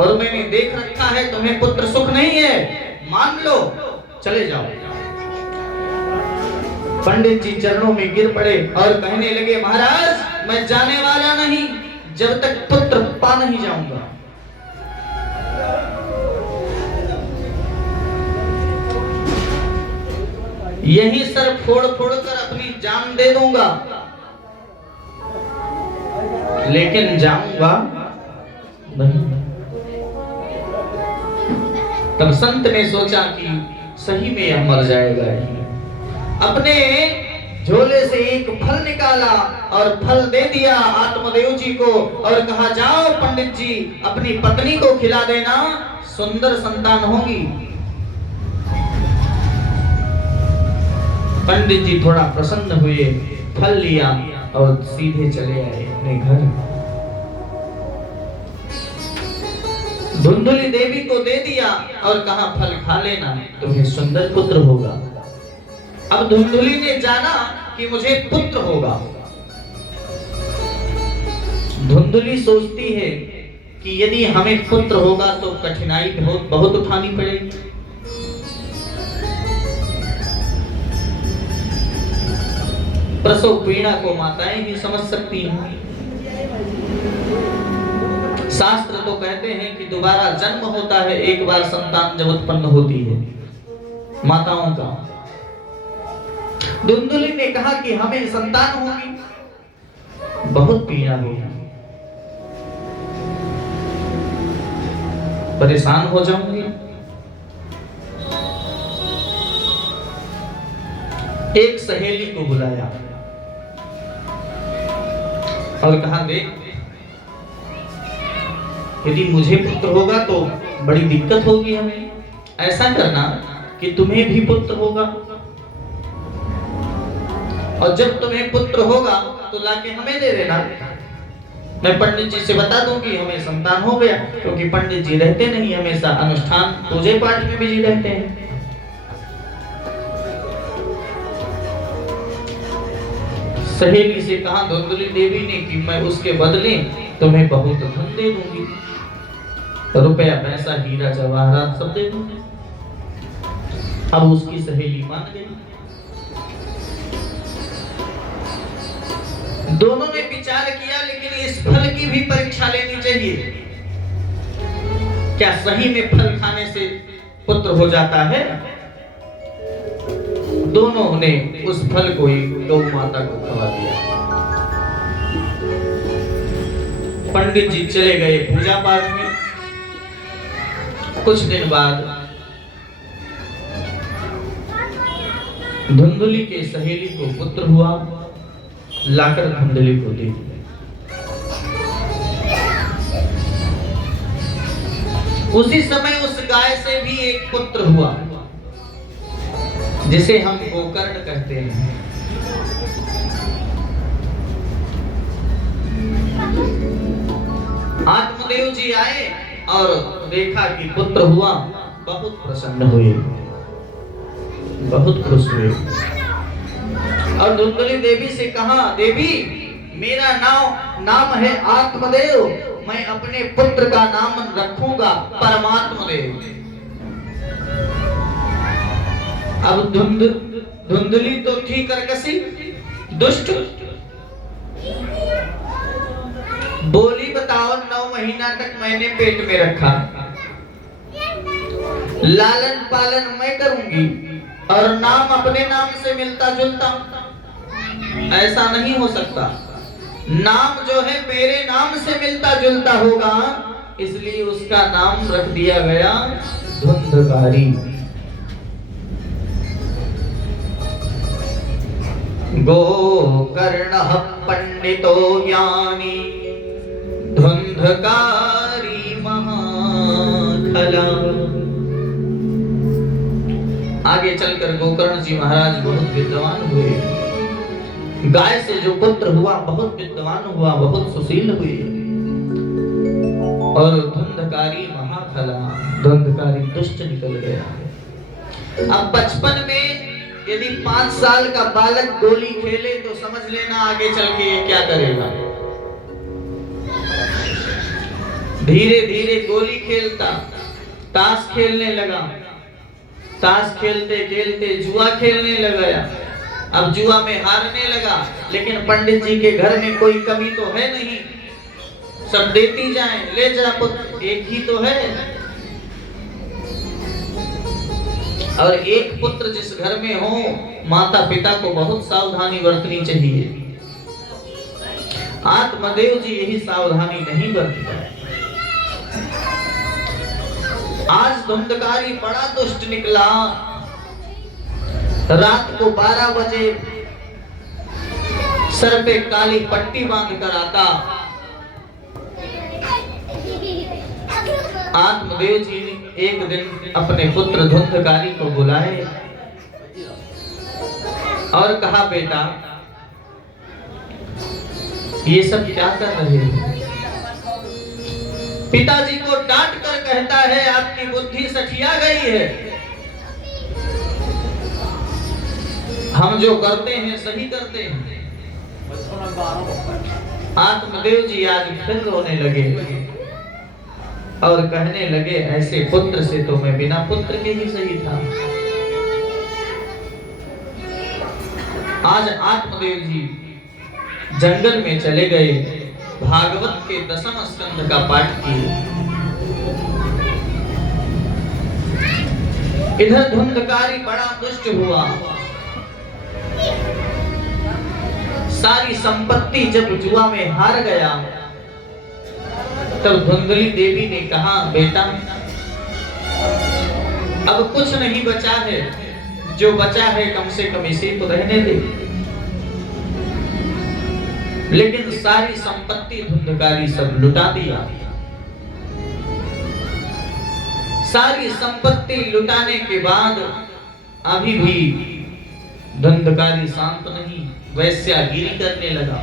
और मैंने देख रखा है तुम्हें पुत्र सुख नहीं है, मान लो, चले जाओ। पंडित जी चरणों में गिर पड़े और कहने लगे, महाराज मैं जाने वाला नहीं जब तक पुत्र पा नहीं जाऊंगा। यही सर फोड़ फोड़ कर अपनी जान दे दूंगा, लेकिन जाऊंगा नहीं। तब संत ने सोचा कि सही में यह मर जाएगा ही। अपने झोले से एक फल निकाला और फल दे दिया आत्मदेव जी को और कहा, जाओ पंडित जी अपनी पत्नी को खिला देना, सुंदर संतान होगी। पंडित जी थोड़ा प्रसन्न हुए, फल लिया और सीधे चले आए अपने घर। धुंधुली देवी को दे दिया और कहा, फल खा लेना, तुम्हें सुंदर पुत्र होगा। अब धुंधुली ने जाना कि मुझे पुत्र होगा। धुंधुली सोचती है कि यदि हमें पुत्र होगा तो कठिनाई बहुत उठानी पड़ेगी। प्रसव पीड़ा को माताएं ही समझ सकती हैं। शास्त्र तो कहते हैं कि दोबारा जन्म होता है एक बार संतान जब उत्पन्न होती है माताओं का। धुंधुली ने कहा कि हमें संतान होगी, बहुत पीड़ा होगी, परेशान हो जाऊंगी। एक सहेली को बुलाया और कहा, देख यदि मुझे पुत्र होगा तो बड़ी दिक्कत होगी हमें, ऐसा करना कि तुम्हें भी पुत्र होगा, और जब तुम्हें पुत्र होगा तो लाके हमें दे देना। मैं पंडित जी से बता दूंगी हमें संतान हो गया, क्योंकि पंडित जी रहते नहीं, हमेशा अनुष्ठान पूजे पाठ में बिजी रहते हैं। सहेली से कहा धुंधुली देवी ने कि मैं उसके बदले तुम्हें बहुत धन दे दूंगी, रुपया पैसा हीरा जवाहरात सब दे दूंगी। अब उसकी सहेली मान गई। दोनों ने विचार किया, लेकिन इस फल की भी परीक्षा लेनी चाहिए। क्या सही में फल खाने से पुत्र हो जाता है? दोनों ने उस फल को गौ माता को खवा दिया। पंडित जी चले गए पूजा पाठ में। कुछ दिन बाद धुंधुली के सहेली को पुत्र हुआ, लाकर धुंधुली को दे दिया। उसी समय उस गाय से भी एक पुत्र हुआ, जिसे हम गोकर्ण कहते हैं। आत्मदेव जी आए और देखा कि पुत्र हुआ, बहुत प्रसन्न हुए, बहुत खुश हुए और धुंधुली देवी से कहा, देवी मेरा नाम है आत्मदेव, मैं अपने पुत्र का नाम रखूंगा परमात्मदेव। अब धुंधुली तो थी कर्कशी, दुष्ट, बोली बताओ 9 महीना तक मैंने पेट में रखा, लालन पालन मैं करूंगी और नाम अपने नाम से मिलता जुलता, ऐसा नहीं हो सकता। नाम जो है मेरे नाम से मिलता जुलता होगा, इसलिए उसका नाम रख दिया गया धुंधकारी। गोकर्णः पंडितो ज्ञानी धुंधकारी महाखला। आगे चलकर गोकर्ण जी महाराज बहुत विद्वान हुए। गाय से जो पुत्र हुआ बहुत विद्वान हुआ, बहुत सुशील हुए। और धुंधकारी महाखला, धुंधकारी दुष्ट निकल गया। अब बचपन में यदि 5 साल का बालक गोली खेले तो समझ लेना आगे चल के ये क्या करेगा। धीरे धीरे गोली खेलता, ताश खेलने लगा, ताश खेलते खेलते जुआ खेलने लगा। अब जुआ में हारने लगा, लेकिन पंडित जी के घर में कोई कमी तो है नहीं, सब देती जाएं, ले जा पुत्र, एक ही तो है। और एक पुत्र जिस घर में हो, माता पिता को बहुत सावधानी बरतनी चाहिए। आत्मदेव जी यही सावधानी नहीं बरतता। आज धुंधकारी बड़ा दुष्ट निकला। रात को 12 बजे सर पे काली पट्टी बांध कर आता। आत्मदेव जी ने एक दिन अपने पुत्र धुंधकारी को बुलाए और कहा, बेटा ये सब क्या कर रहे हो? पिताजी को डांट कर कहता है, आपकी बुद्धि सठिया गई है, हम जो करते हैं सही करते हैं। आत्मदेव जी आज फिर रोने लगे और कहने लगे, ऐसे पुत्र से तो मैं बिना पुत्र के ही सही था। आज आत्मदेव जी जंगल में चले गए, भागवत के 10वें स्कंद का पाठ किए। इधर धुंधकारी बड़ा दुष्ट हुआ। सारी संपत्ति जब जुआ में हार गया, तब धुंधली देवी ने कहा, बेटा अब कुछ नहीं बचा है, जो बचा है कम से कम इसी को रहने दे। लेकिन सारी संपत्ति धुंधकारी सब लुटा दिया। सारी संपत्ति लुटाने के बाद अभी भी धुंधकारी शांत नहीं, वैश्यागिरी करने लगा,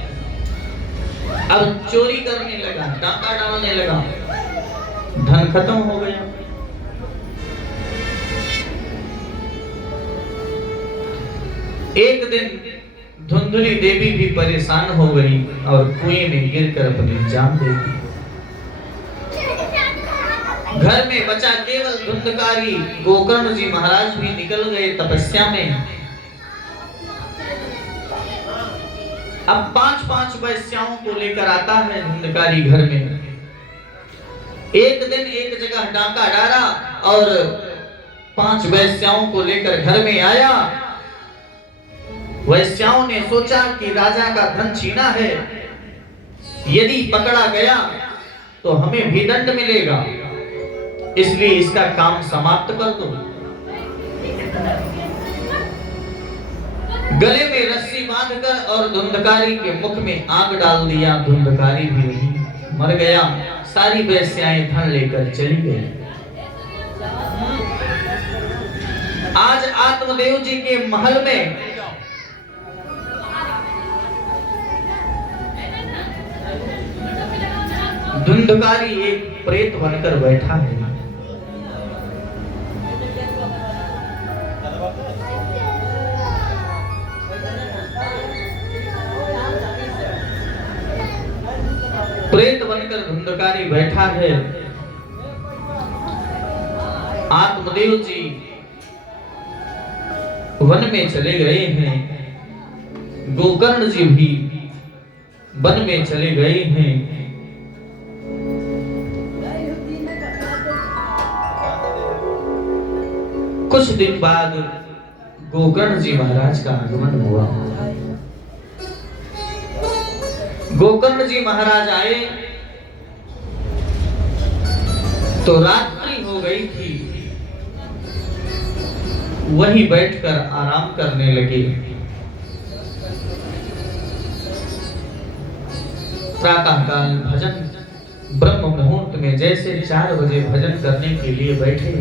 अब चोरी करने लगा, डाका डालने लगा, धन खत्म हो गया। एक दिन धुंधली देवी भी परेशान हो गई और कुएं में गिरकर अपनी जान दे दी। घर में बचा केवल धुंधकारी। गोकर्ण जी महाराज भी निकल गए तपस्या में। अब 5-5 वैश्याओं को लेकर आता है धुंधकारी घर में। एक दिन एक जगह डाका डाला और 5 वैश्याओं को लेकर घर में आया। वैश्याओं ने सोचा कि राजा का धन छीना है, यदि पकड़ा गया तो हमें भी दंड मिलेगा, इसलिए इसका काम समाप्त कर दो। गले में रस्सी बांधकर और धुंधकारी के मुख में आग डाल दिया। धुंधकारी भी मर गया। सारी वैश्याएं धन लेकर चली गई। आज आत्मदेव जी के महल में धुंधकारी एक प्रेत बनकर बैठा है। प्रेत बनकर धुंधकारी बैठा है। आत्मदेव जी वन में चले गए हैं। गोकर्ण जी भी वन में चले गए हैं। कुछ दिन बाद गोकर्ण जी महाराज का आगमन हुआ। गोकर्ण जी महाराज आए तो रात्रि हो गई थी। वहीं बैठकर आराम करने लगे। प्रातःकाल भजन, ब्रह्म मुहूर्त में जैसे 4 बजे भजन करने के लिए बैठे,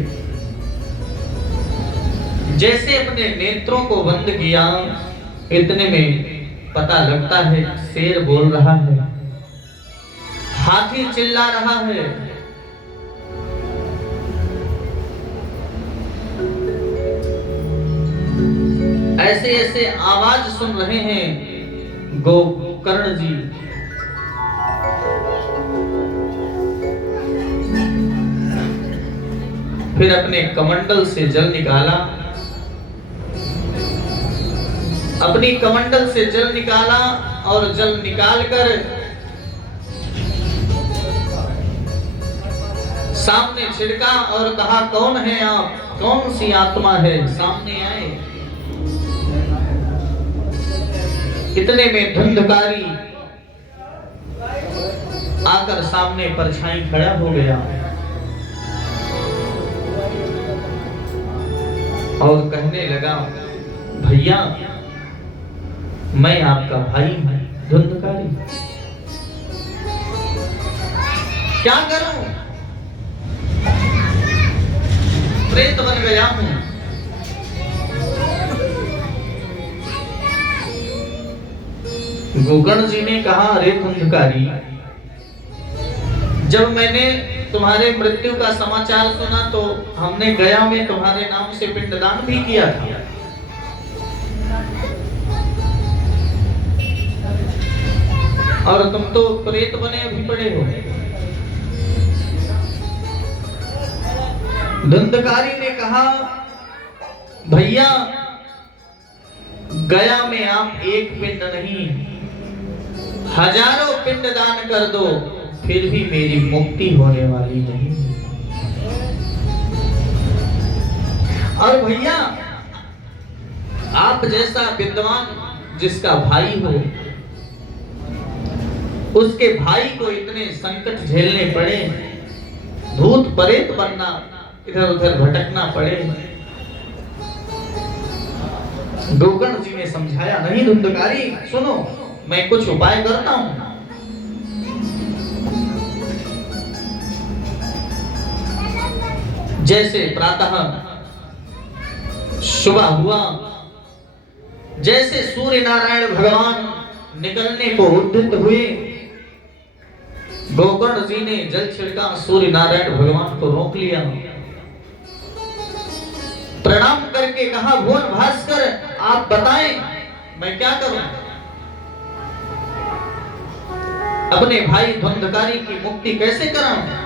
जैसे अपने नेत्रों को बंद किया, इतने में पता लगता है शेर बोल रहा है, हाथी चिल्ला रहा है। ऐसे ऐसे आवाज सुन रहे हैं गोकर्ण जी। फिर अपने कमंडल से जल निकाला, अपनी कमंडल से जल निकाला और जल निकालकर सामने छिड़का और कहा, कौन है आप, कौन सी आत्मा है, सामने आए। इतने में धुंधकारी आकर सामने परछाई खड़ा हो गया और कहने लगा, भैया मैं आपका भाई हूं। धुंधकारी, क्या करूं, प्रेत बन गया हूं। गोकर्ण जी ने कहा, अरे धुंधकारी, जब मैंने तुम्हारे मृत्यु का समाचार सुना तो हमने गया में तुम्हारे नाम से पिंडदान भी किया था। और तुम तो प्रेत बने अभी पड़े हो। धुंधकारी ने कहा, भैया गया में आप एक पिंड नहीं, हजारों पिंड दान कर दो, फिर भी मेरी मुक्ति होने वाली नहीं। और भैया आप जैसा विद्वान जिसका भाई हो, उसके भाई को इतने संकट झेलने पड़े, भूत प्रेत बनना, इधर उधर भटकना पड़े। गोकर्ण जी ने समझाया, नहीं धुंधकारी सुनो, मैं कुछ उपाय करता हूं। जैसे प्रातः सुबह हुआ, जैसे सूर्य नारायण भगवान निकलने को उद्यत हुए, गोकर्ण जी ने जल छिड़का, सूर्य नारायण भगवान को रोक लिया, प्रणाम करके कहा, भुवन भास्कर आप बताएं मैं क्या करूं, अपने भाई धुंधकारी की मुक्ति कैसे कराऊं।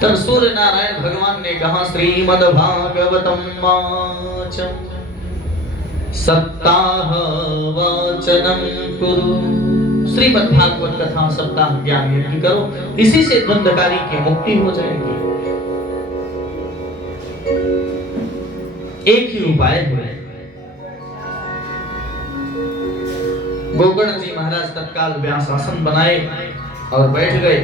तब सूर्य नारायण भगवान ने कहा, श्रीमद् भागवतम वाचम सप्ताह वाचनम कुरु, श्रीमद् भागवत कथा सप्ताह ज्ञान यज्ञ करो, इसी से धुंधकारी की मुक्ति हो जाएगी। एक ही उपाय है। गोकर्ण जी महाराज तत्काल व्यास आसन बनाए और बैठ गए।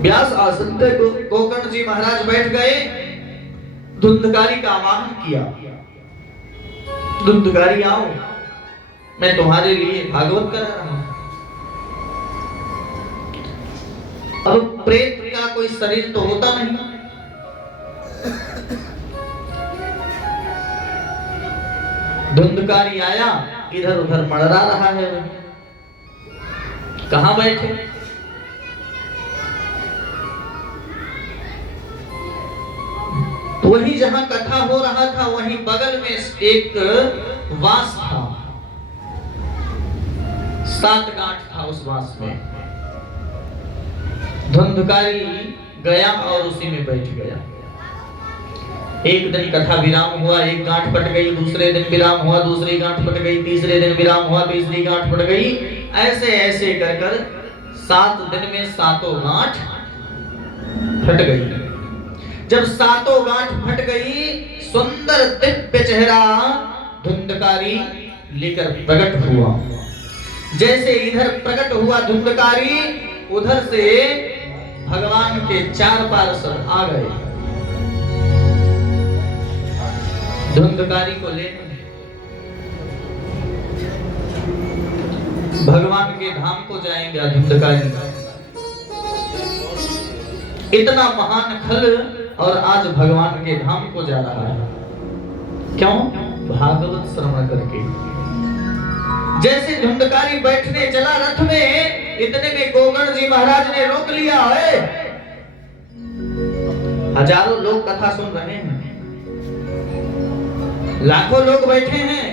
व्यास आसन पे गोकर्ण जी महाराज बैठ गए, धुंधकारी का आवाहन किया, धुंधकारी आओ, मैं तुम्हारे लिए भागवत कर रहा हूं। अब प्रेत का कोई शरीर तो होता नहीं, धुंधकारी आया, इधर उधर मड़रा रहा है, कहां बैठे, वही जहां कथा हो रहा था वहीं बगल में एक वास था, 7 गांठ था उस वास में। धुंधकारी गया और उसी में बैठ गया। एक दिन कथा विराम हुआ, एक गांठ फट गई, दूसरे दिन विराम हुआ, दूसरी गांठ फट गई, तीसरे दिन विराम हुआ, तीसरी गांठ फट गई, ऐसे ऐसे कर कर 7 दिन में 7 गांठ फट गई। जब 7 गांठ फट गई, सुंदर दिव्य चेहरा धुंधकारी लेकर प्रकट हुआ। जैसे इधर प्रकट हुआ धुंधकारी, उधर से भगवान के 4 पार्षद आ गए धुंधकारी को लेकर। भगवान के धाम को जाएंगे धुंधकारी। इतना महान खल और आज भगवान के धाम को जा रहा है, क्यों? भागवत श्रवण करके। जैसे धुंधकारी बैठने चला रथ में, इतने में गोकर्ण जी महाराज ने रोक लिया है। हजारों लोग कथा सुन रहे हैं, लाखों लोग बैठे हैं,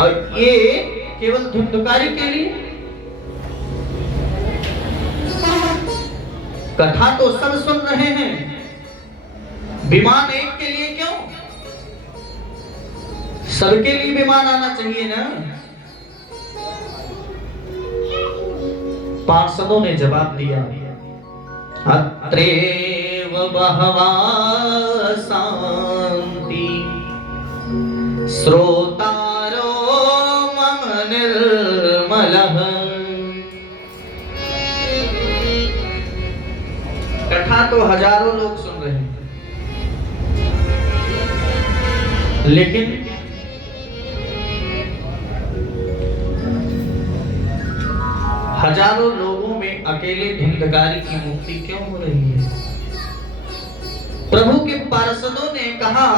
और ये केवल धुंधकारी के लिए कथा तो सब सुन रहे हैं, विमान एक के लिए क्यों? सबके लिए विमान आना चाहिए ना। पार्षदों ने जवाब दिया, अत्रेव बहवा शांति श्रोतारो मम निर्मलः। कथा तो हजारों लोग सुन रहे हैं, लेकिन हजारों लोगों में अकेले धुंधकारी की मुक्ति क्यों हो रही है? प्रभु के पार्षदों ने कहा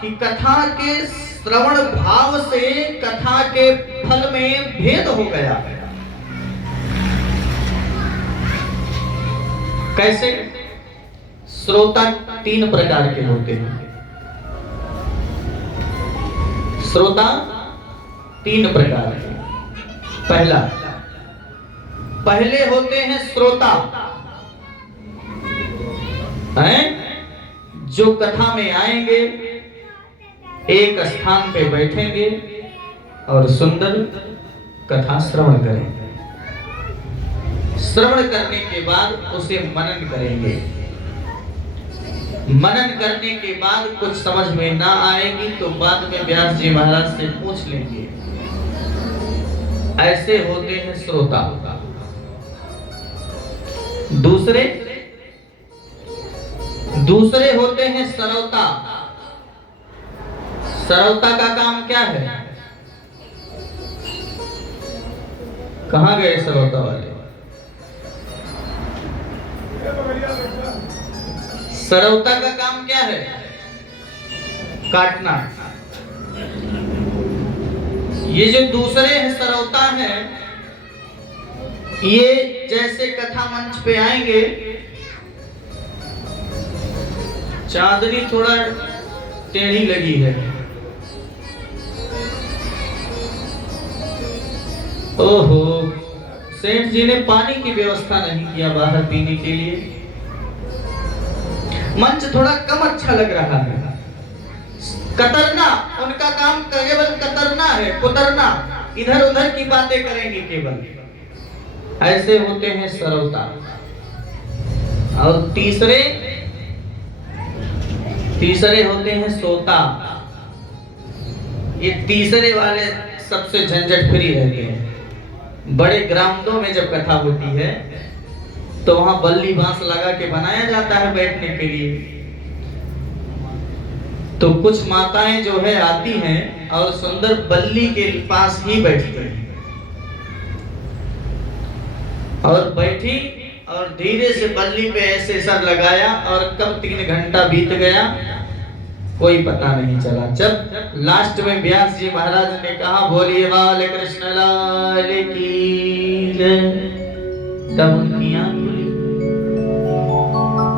कि कथा के श्रवण भाव से कथा के फल में भेद हो गया। कैसे? श्रोता तीन प्रकार के होते हैं। श्रोता तीन प्रकार के। पहले होते हैं श्रोता, हैं जो कथा में आएंगे, एक स्थान पे बैठेंगे और सुंदर कथा श्रवण करेंगे। श्रवण करने के बाद उसे मनन करेंगे। मनन करने के बाद कुछ समझ में ना आएगी तो बाद में व्यास जी महाराज से पूछ लेंगे। ऐसे होते हैं श्रोता। दूसरे होते हैं सरौता। सरौता का काम क्या है? कहां गए सरौता वाले? सरौता का काम क्या है? काटना। ये जो दूसरे हैं सरौता हैं, ये जैसे कथा मंच पे आएंगे, चांदनी थोड़ा टेढ़ी लगी है, ओहो सेठ जी ने पानी की व्यवस्था नहीं किया बाहर पीने के लिए, मंच थोड़ा कम अच्छा लग रहा है। कतरना, उनका काम केवल कतरना है, कुतरना, इधर उधर की बातें करेंगे केवल। ऐसे होते हैं सरौता। और तीसरे होते हैं सोता। ये तीसरे वाले सबसे झंझट फ्री रहते हैं। बड़े ग्राउंडों में जब कथा होती है तो वहां बल्ली बांस लगा के बनाया जाता है बैठने के लिए। तो कुछ माताएं जो है आती हैं और सुंदर बल्ली के पास ही बैठती हैं, और बैठी और धीरे से बल्ली पे ऐसे सर लगाया और कब 3 घंटा बीत गया कोई पता नहीं चला। जब लास्ट में व्यास जी महाराज ने कहा बोलिए बाल कृष्ण लाल की जय, तब उनकी आंख खुली।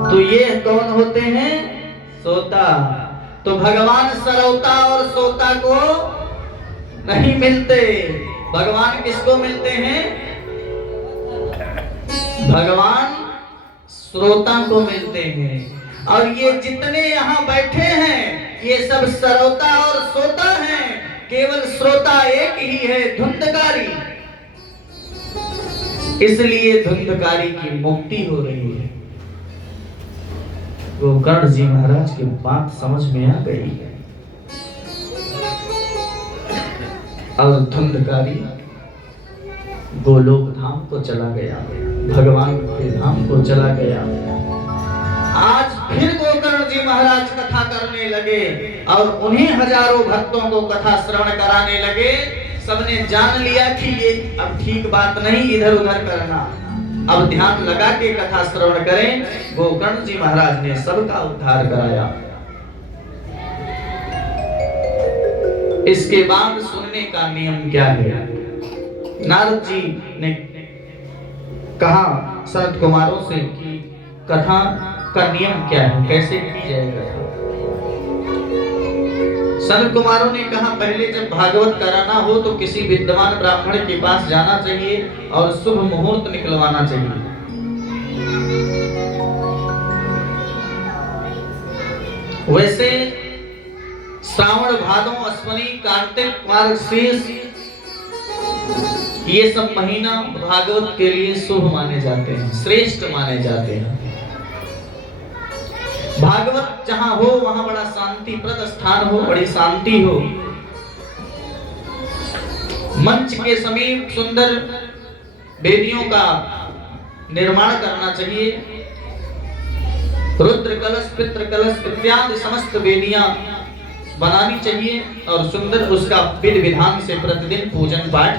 तो ये कौन होते हैं? सोता। तो भगवान सरौता और सोता को नहीं मिलते। भगवान किसको मिलते हैं? भगवान श्रोता को मिलते हैं। और ये जितने यहाँ बैठे हैं ये सब सरौता और सोता हैं, केवल श्रोता एक ही है, धुंधकारी। इसलिए धुंधकारी की मुक्ति हो रही है। गोकर्ण जी महाराज की बात समझ में आ गई है। और धुंधकारी गोलोक धाम को चला गया, भगवान के धाम को चला गया। आज फिर गोकर्ण जी महाराज कथा करने लगे और उन्हीं हजारों भक्तों को कथा श्रवण कराने लगे। सबने जान लिया कि ये अब ठीक बात नहीं इधर उधर करना, अब ध्यान लगा के कथा श्रवण करें। गोकर्ण जी महाराज ने सबका उद्धार कराया। इसके बाद सुनने का नियम क्या है? नारद जी ने कहा सनत कुमारों से कि कथा का नियम क्या है, कैसे की जाए कथा। सनत कुमारों ने कहा पहले जब भागवत कराना हो तो किसी विद्वान ब्राह्मण के पास जाना चाहिए और शुभ मुहूर्त निकलवाना चाहिए। वैसे श्रावण भादों अश्विनी कार्तिक मार्गशीर्ष ये सब महीना भागवत के लिए शुभ माने जाते हैं, श्रेष्ठ माने जाते हैं। भागवत जहां हो वहां बड़ा शांतिप्रद स्थान हो, बड़ी शांति हो। मंच के समीप सुंदर वेदियों का निर्माण करना चाहिए। रुद्र कलश, पितृ कलश इत्यादि समस्त वेदियां बनानी चाहिए और सुंदर उसका विधि विधान से प्रतिदिन पूजन पाठ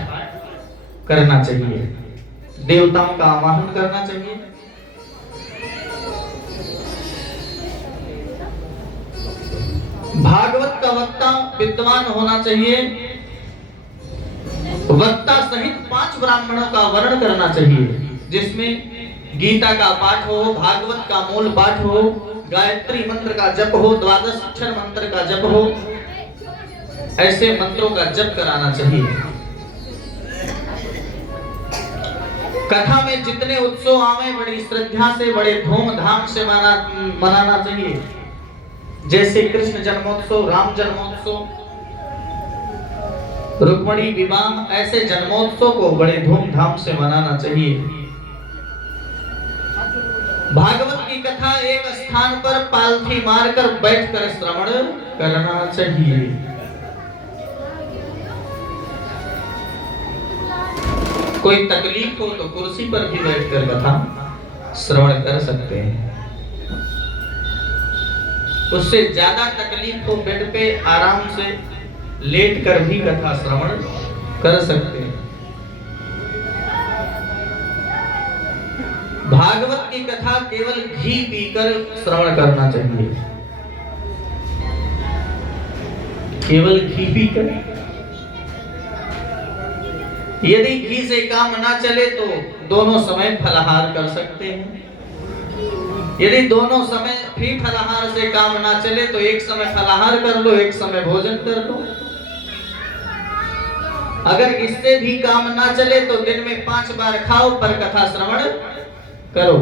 करना चाहिए। देवताओं का आवाहन करना चाहिए। भागवत का वक्ता विद्वान होना चाहिए। वक्ता सहित 5 ब्राह्मणों का वर्ण करना चाहिए, जिसमें गीता का पाठ हो, भागवत का मूल पाठ हो, गायत्री मंत्र का जप हो, 12 अक्षर मंत्र का जप हो। ऐसे मंत्रों का जप कराना चाहिए। कथा में जितने उत्सव आवे बड़ी श्रद्धा से, बड़े धूमधाम से मनाना चाहिए। जैसे कृष्ण जन्मोत्सव, राम जन्मोत्सव, रुक्मिणी विवाह, ऐसे जन्मोत्सव को बड़े धूमधाम से मनाना चाहिए। भागवत की कथा एक स्थान पर पालथी मारकर बैठकर श्रवण करना चाहिए। कोई तकलीफ हो तो कुर्सी पर भी बैठकर कथा श्रवण कर सकते हैं। उससे ज्यादा तकलीफ हो बेड पे आराम से लेट कर भी कथा श्रवण कर सकते हैं। भागवत की कथा केवल घी पीकर श्रवण करना चाहिए, केवल घी पीकर। यदि घी से काम ना चले तो दोनों समय फलाहार कर सकते हैं। यदि दोनों समय भी फलाहार से काम ना चले तो एक समय फलाहार कर लो, एक समय भोजन कर लो। अगर इससे भी काम ना चले तो दिन में 5 बार खाओ पर कथा श्रवण करो।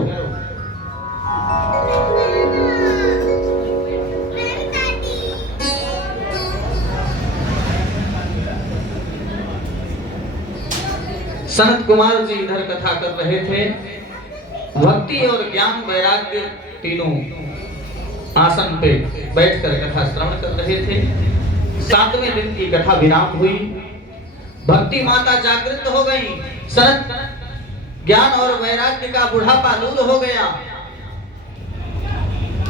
सनत कुमार जी इधर कथा कर रहे थे। भक्ति और ज्ञान वैराग्य तीनों आसन पे बैठकर कथा श्रवण कर रहे थे। 7वें दिन की कथा विराम हुई। भक्ति माता जागृत हो गई। सनत ज्ञान और वैराग्य का बुढ़ापा दूर हो गया।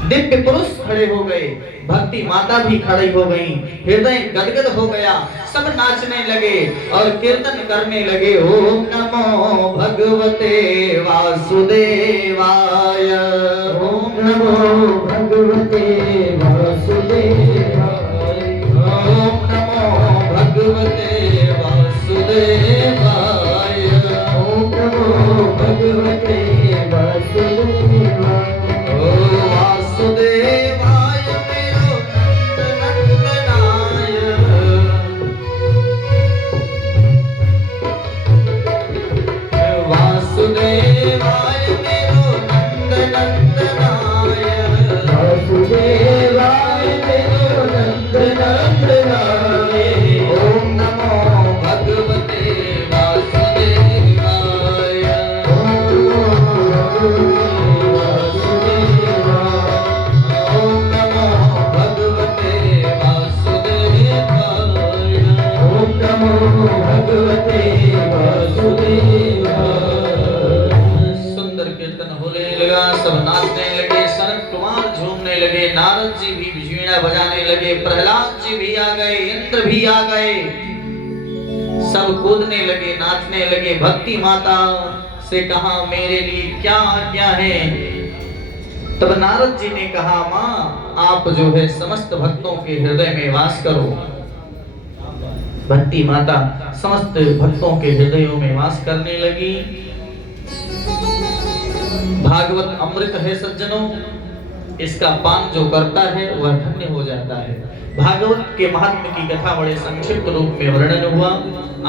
दिव्य पुरुष खड़े हो गए, भक्ति माता भी खड़ी हो गई। हृदय गदगद हो गया, सब नाचने लगे और कीर्तन करने लगे। ओम नमो भगवते वासुदेवाय, ओम नमो भगवते वासुदेवाय, ओम नमो भगवते वासुदेवाय, ओम नमो भगवते वासुदेवाय। वासुदेवाय मेरो नंदनाय, वासुदेवाय मेरो नंदनाय, वासुदेवाय मेरो नंदनाय। ओम नमो भगवते वासुदेवाय, सब नाचने लगे। सनत कुमार झूमने लगे। नारद जी भी वीणा बजाने लगे। प्रहलाद जी भी आ गए, इंद्र भी आ गए। सब कूदने लगे, नाचने लगे। भक्ति माता से कहा मेरे लिए क्या आज्ञा है? तब नारद जी ने कहा माँ आप जो है समस्त भक्तों के हृदय में वास करो। भक्ति माता समस्त भक्तों के हृदयों में वास करने लगी। भागवत अमृत है सज्जनों, इसका पान जो करता है वह धन्य हो जाता है। भागवत के महात्म्य की कथा बड़े संक्षिप्त रूप में वर्णन हुआ।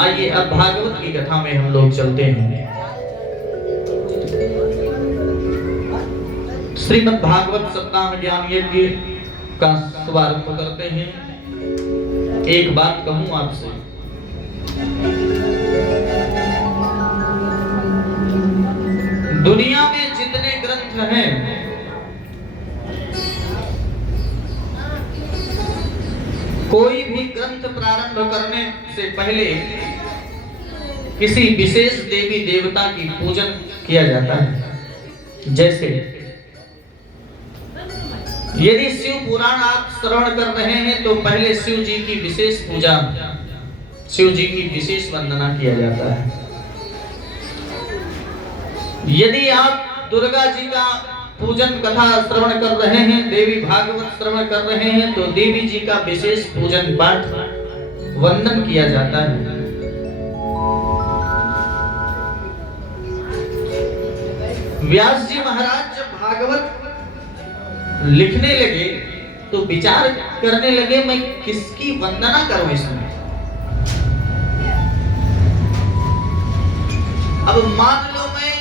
आइए अब भागवत की कथा में हम लोग चलते हैं। श्रीमद् भागवत सप्ताह ज्ञान यज्ञ का शुभारंभ करते हैं। एक बात कहूं आपसे, दुनिया में जितने ग्रंथ हैं, कोई भी ग्रंथ प्रारंभ करने से पहले किसी विशेष देवी देवता की पूजन किया जाता है। जैसे यदि शिव पुराण आप श्रवण कर रहे हैं तो पहले शिव जी की विशेष पूजा, शिव जी की विशेष वंदना किया जाता है। यदि आप दुर्गा जी का पूजन कथा श्रवण कर रहे हैं, देवी भागवत श्रवण कर रहे हैं, तो देवी जी का विशेष पूजन पाठ वंदन किया जाता है। व्यास जी महाराज जब भागवत लिखने लगे तो विचार करने लगे, मैं किसकी वंदना करूं इसमें। अब मान लो मैं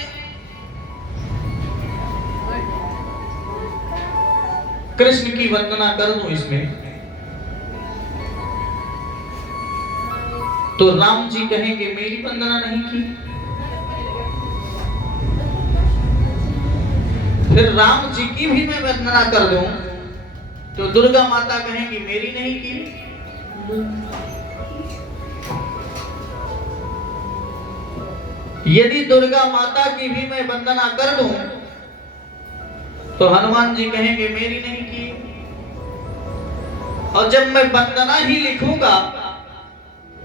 कृष्ण की वंदना कर दूं इसमें, तो राम जी कहेंगे मेरी वंदना नहीं की। फिर राम जी की भी मैं वंदना कर दूं तो दुर्गा माता कहेंगी मेरी नहीं की। यदि दुर्गा माता की भी मैं वंदना कर दूं तो हनुमान जी कहेंगे मेरी नहीं की। और जब मैं वंदना ही लिखूंगा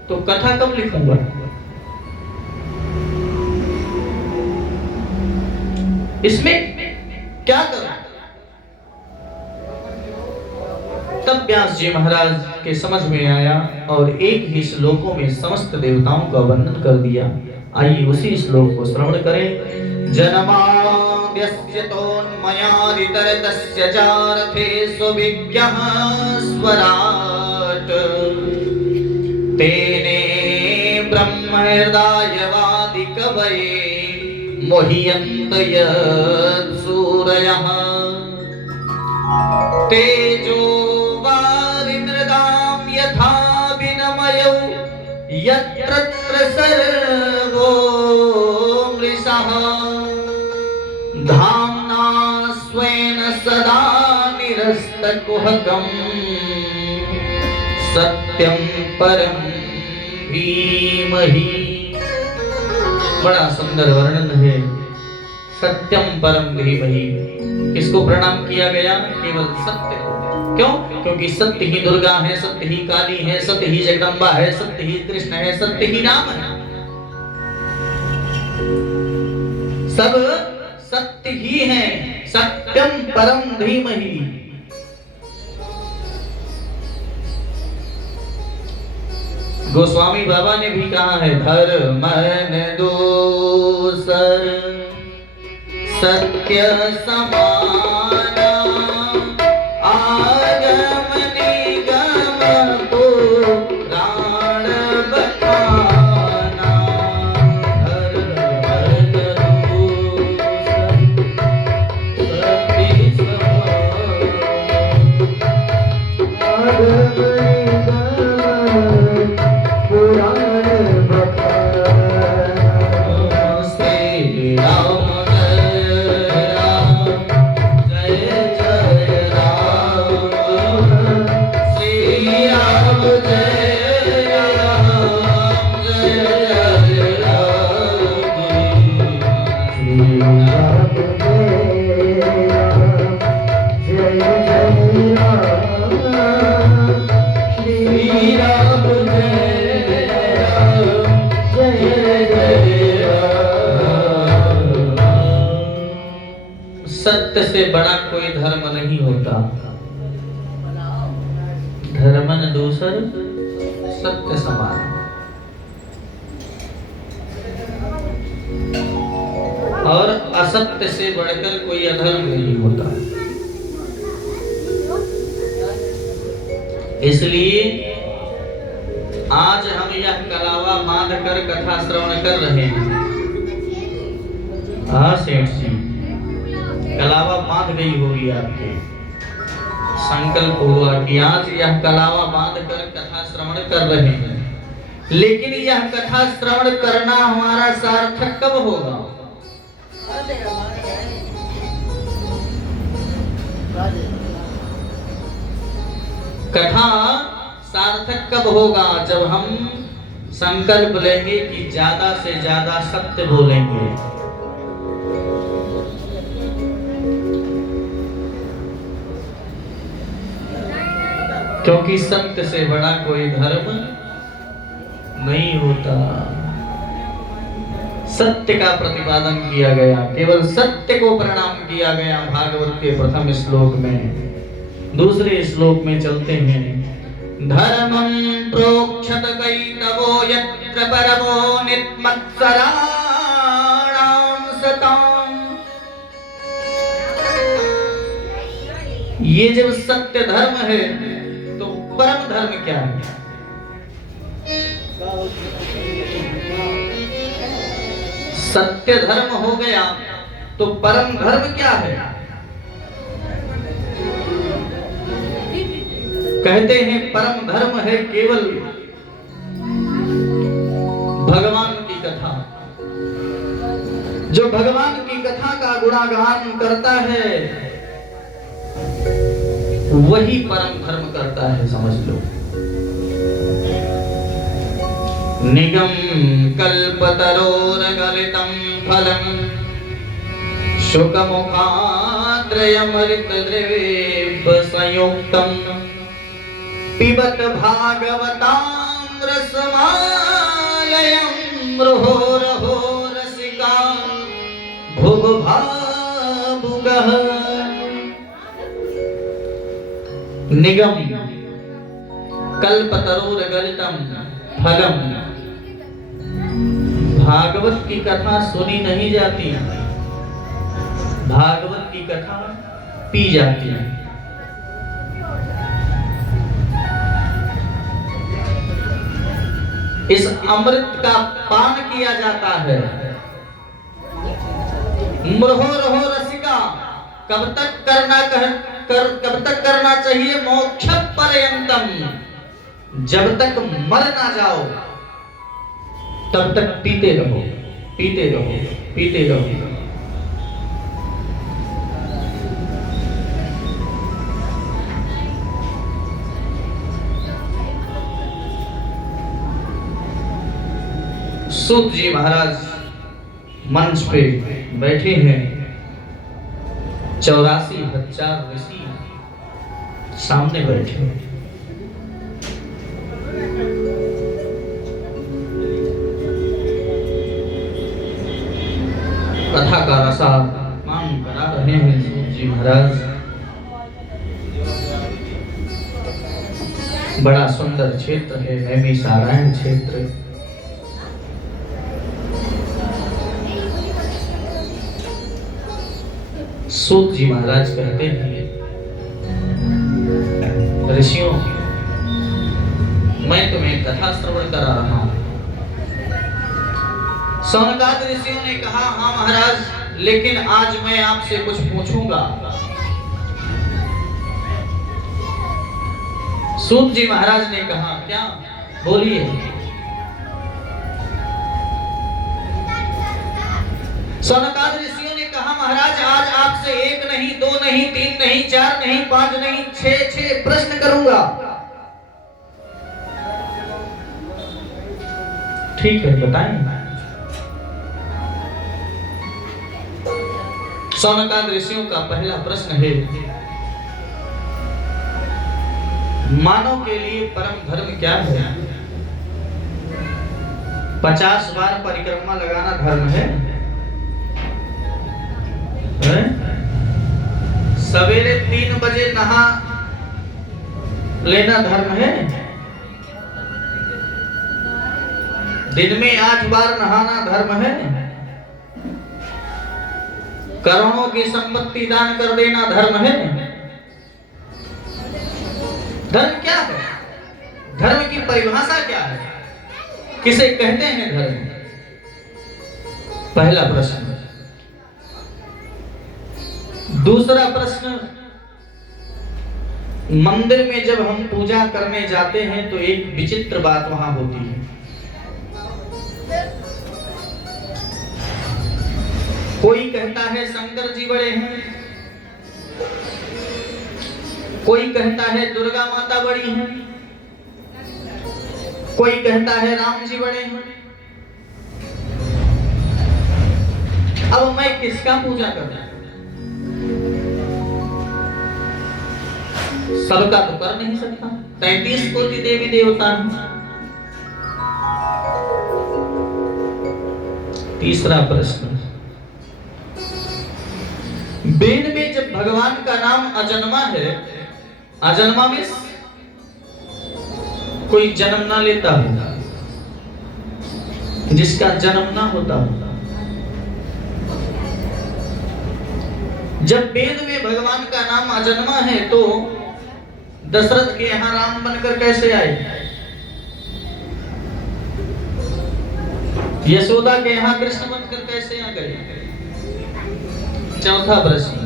तो कथा कब लिखूंगा? इसमें क्या करूं? तब व्यास जी महाराज के समझ में आया और एक ही श्लोकों में समस्त देवताओं का वर्णन कर दिया। आइए उसी श्लोक को श्रवण करें। जन्माद्यस्य तोन्मयादितरतस्य चारथे सुविज्ञः स्वराट् तेने ब्रह्महृदायवादि कवये मोह्यन्त यत्सूरयः तेजो वारिमृदां यथा विनमयो यत्र सर्वो मृषः धाम्ना स्वेन सदा निरस्तकुहकम् सत्यं परं धीमहि। बड़ा सुंदर वर्णन है, सत्यम परम धीमहि। किसको प्रणाम किया गया? केवल सत्य को। क्यों? क्योंकि सत्य ही दुर्गा है, सत्य ही काली है, सत्य ही जगदम्बा है, सत्य ही कृष्ण है, सत्य ही राम है। सब सत्य ही है। सत्यम परम धीमहि। गोस्वामी बाबा ने भी कहा है, धर्मन दूसर सत्य समाना आगम निगम पुराण बखाना। धर्मन दूसर सत्य समाना आगम सत्य से बड़ा कोई धर्म नहीं होता। धर्मन दूसर सत्य समान। और असत्य से बढ़कर कोई अधर्म नहीं होता। इसलिए आज हम यह कलावा बांध कर कथा श्रवण कर रहे हैं। हाँ सेठ जी, कलावा बांध गई होगी आपके। संकल्प हुआ कि आज यह कलावा बांध कर कथा श्रवण कर रहे हैं, लेकिन यह कथा श्रवण करना हमारा सार्थक कब होगा? कथा सार्थक कब होगा? जब हम संकल्प लेंगे कि ज्यादा से ज्यादा सत्य बोलेंगे। क्योंकि सत्य से बड़ा कोई धर्म नहीं होता। सत्य का प्रतिपादन किया गया, केवल सत्य को प्रणाम किया गया भागवत के प्रथम श्लोक में। दूसरे श्लोक में चलते हैं, धर्मं प्रोक्षत कैतवो यत्र परमो नित्मत्सराणां सताम्। ये जब सत्य धर्म है तो परम धर्म क्या है? सत्य धर्म हो गया तो परम धर्म क्या है? कहते हैं परम धर्म है केवल भगवान की कथा। जो भगवान की कथा का गुणागान करता है वही परम धर्म करता है, समझ लो। निगम कल्पतरोर्गलितं फलं शुकमुखाद्रयमृत द्रवेभ संयुक्तं पिबत भागवतामृतमालयं मुहुरहो रसिका भुवभावुकः। निगम कल्पतरोर्गलितं फलम, भागवत की कथा सुनी नहीं जाती, भागवत की कथा पी जाती है। इस अमृत का पान किया जाता है। मुरहो रहो रसिका, कब तक करना चाहिए? मोक्ष पर्यंतम, जब तक मर ना जाओ तब तक पीते रहो, पीते रहो, पीते रहो। सूत जी महाराज मंच पे बैठे हैं, 84,000 ऋषि सामने बैठे हैं। कथा का रसापान करा रहे हैं सूत जी महाराज। बड़ा सुंदर क्षेत्र है नैमिषारण्य क्षेत्र। सूत जी महाराज कहते हैं, ऋषियों मैं तुम्हें कथा श्रवण करा रहा हूं। सौनकादि ऋषियों ने कहा, हाँ महाराज, लेकिन आज मैं आपसे कुछ पूछूंगा। सूत जी महाराज ने कहा, क्या? बोलिए। सौनकादि ऋषियों ने कहा, महाराज आज आपसे 1 नहीं, 2 नहीं, 3 नहीं, 4 नहीं, 5 नहीं, 6 प्रश्न करूंगा। ठीक है, बताएं। सौनकादि ऋषियों का पहला प्रश्न है, मानव के लिए परम धर्म क्या है? 50 बार परिक्रमा लगाना धर्म है? सवेरे 3 बजे नहा लेना धर्म है? दिन में 8 बार नहाना धर्म है? करोड़ों की संपत्ति दान कर देना धर्म है? धर्म क्या है? धर्म की परिभाषा क्या है? किसे कहते हैं धर्म? पहला प्रश्न। दूसरा प्रश्न, मंदिर में जब हम पूजा करने जाते हैं तो एक विचित्र बात वहां होती है। कोई कहता है शंकर जी बड़े हैं, कोई कहता है दुर्गा माता बड़ी हैं, कोई कहता है राम जी बड़े हैं। अब मैं किसका पूजा करूं? सबका तो कर नहीं सकता। 33 कोटि देवी देवता हैं। तीसरा प्रश्न, वेद में जब भगवान का नाम अजन्मा है, अजन्मा में कोई जन्म ना लेता होगा, जिसका जन्म ना होता होगा। जब वेद में भगवान का नाम अजन्मा है तो दशरथ के यहां राम बनकर कैसे आए? यशोदा के यहां कृष्ण बनकर कैसे आ गए? चौथा प्रश्न,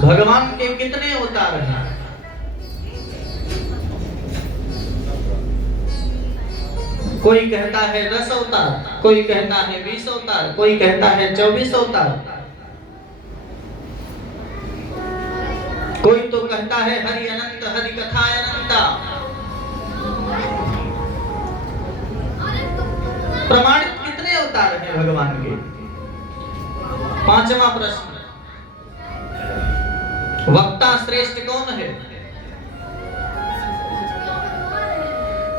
भगवान के कितने अवतार हैं? कोई कहता है 10 अवतार, कोई कहता है 20 अवतार, कोई कहता है 24 अवतार, कोई तो कहता है हरि अनंत हरि कथा अनंता। प्रमाणित कितने अवतार हैं भगवान के? पांचवा प्रश्न, वक्ता श्रेष्ठ कौन है?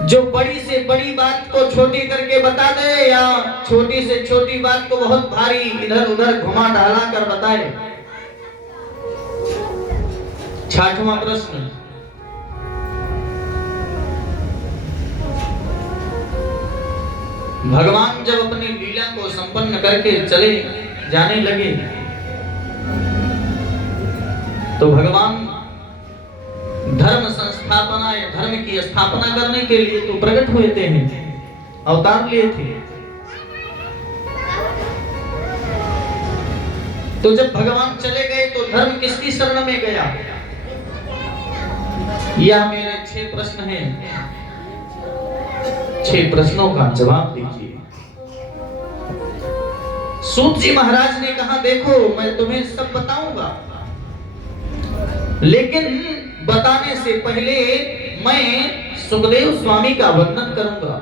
जो बड़ी से बड़ी बात को छोटी करके बता दे या छोटी से छोटी बात को बहुत भारी इधर उधर घुमा टहला कर बताए। छठवां प्रश्न, भगवान जब अपनी लीला को संपन्न करके चले जाने लगे तो भगवान धर्म संस्थापना या धर्म की स्थापना करने के लिए तो प्रकट हुए थे, अवतार लिए थे। तो जब भगवान चले गए तो धर्म किसकी शरण में गया? यह मेरे 6 प्रश्न हैं। 6 प्रश्नों का जवाब दीजिए। सूत जी महाराज ने कहा, देखो मैं तुम्हें सब बताऊंगा, लेकिन बताने से पहले मैं सुखदेव स्वामी का वर्णन करूंगा।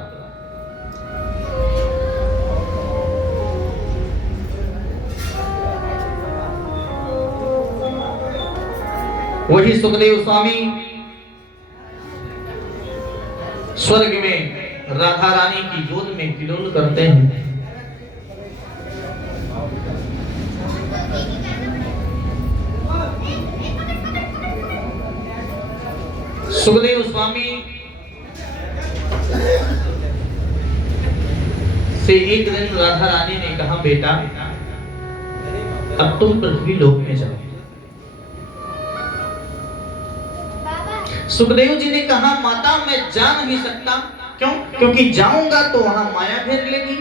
वही सुखदेव स्वामी स्वर्ग में राधा रानी की गोद में किलोल करते हैं। सुखदेव स्वामी से एक दिन राधा रानी ने कहा, बेटा अब तुम पृथ्वी लोक में जाओ। सुखदेव जी ने कहा, माता मैं जा नहीं सकता। क्यों? क्योंकि जाऊंगा तो वहां माया घेर लेगी।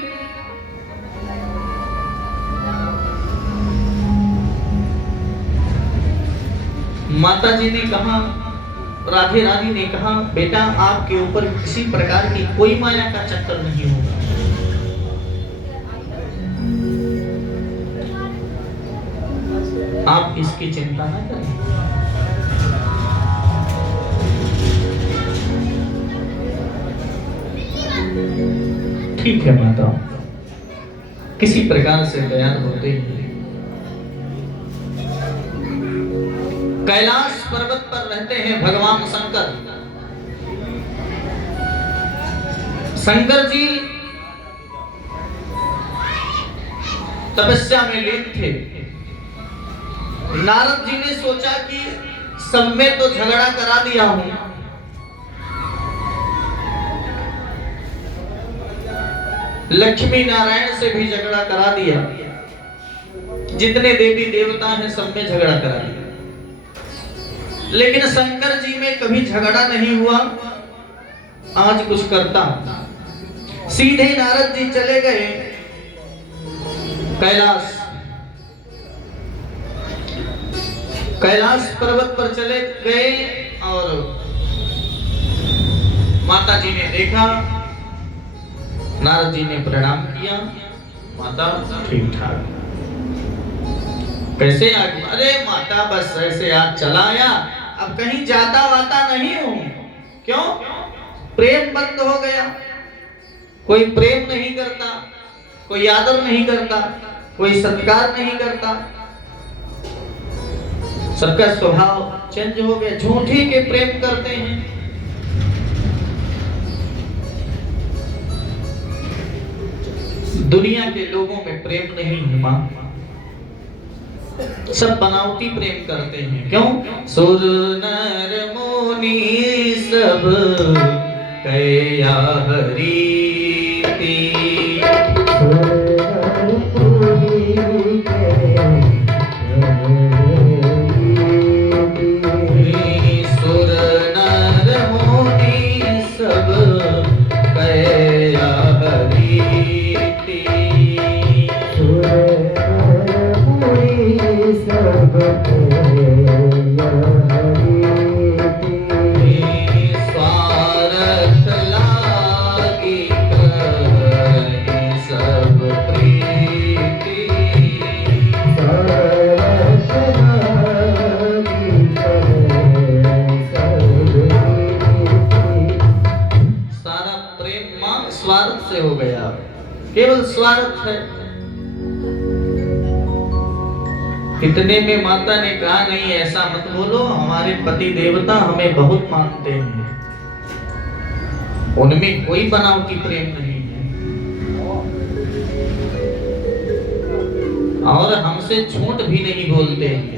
माता जी ने कहा, राधे रानी ने कहा, बेटा आपके ऊपर किसी प्रकार की कोई माया का चक्कर नहीं होगा। आप इसकी चिंता न करें। ठीक है माता, किसी प्रकार से तैयार होते हैं। कैलाश पर्वत पर रहते हैं भगवान शंकर। शंकर जी तपस्या में लीन थे। नारद जी ने सोचा कि सब में तो झगड़ा करा दिया हूं, लक्ष्मी नारायण से भी झगड़ा करा दिया, जितने देवी देवता हैं सब में झगड़ा करा दिया, लेकिन शंकर जी में कभी झगड़ा नहीं हुआ। आज कुछ करता। सीधे नारद जी चले गए कैलाश। कैलाश पर्वत पर चले गए और माता जी ने देखा, नारद जी ने प्रणाम किया, माता ठीक ठाक, कैसे आ गई? अरे माता बस ऐसे आज चला आया, अब कहीं जाता वाता नहीं हूं। क्यों? प्रेम बंद हो गया, कोई प्रेम नहीं करता, कोई आदर नहीं करता, कोई सत्कार नहीं करता, सबका स्वभाव चेंज हो गया, झूठी के प्रेम करते हैं। दुनिया के लोगों में प्रेम नहीं है मां, सब बनावटी प्रेम करते हैं। क्यों? सुर नर मुनि सब कया हरि केवल स्वार्थ है। इतने में माता ने कहा नहीं ऐसा मत बोलो, हमारे पति देवता हमें बहुत मानते हैं, उनमें कोई बनावटी प्रेम नहीं है और हमसे झूठ भी नहीं बोलते हैं।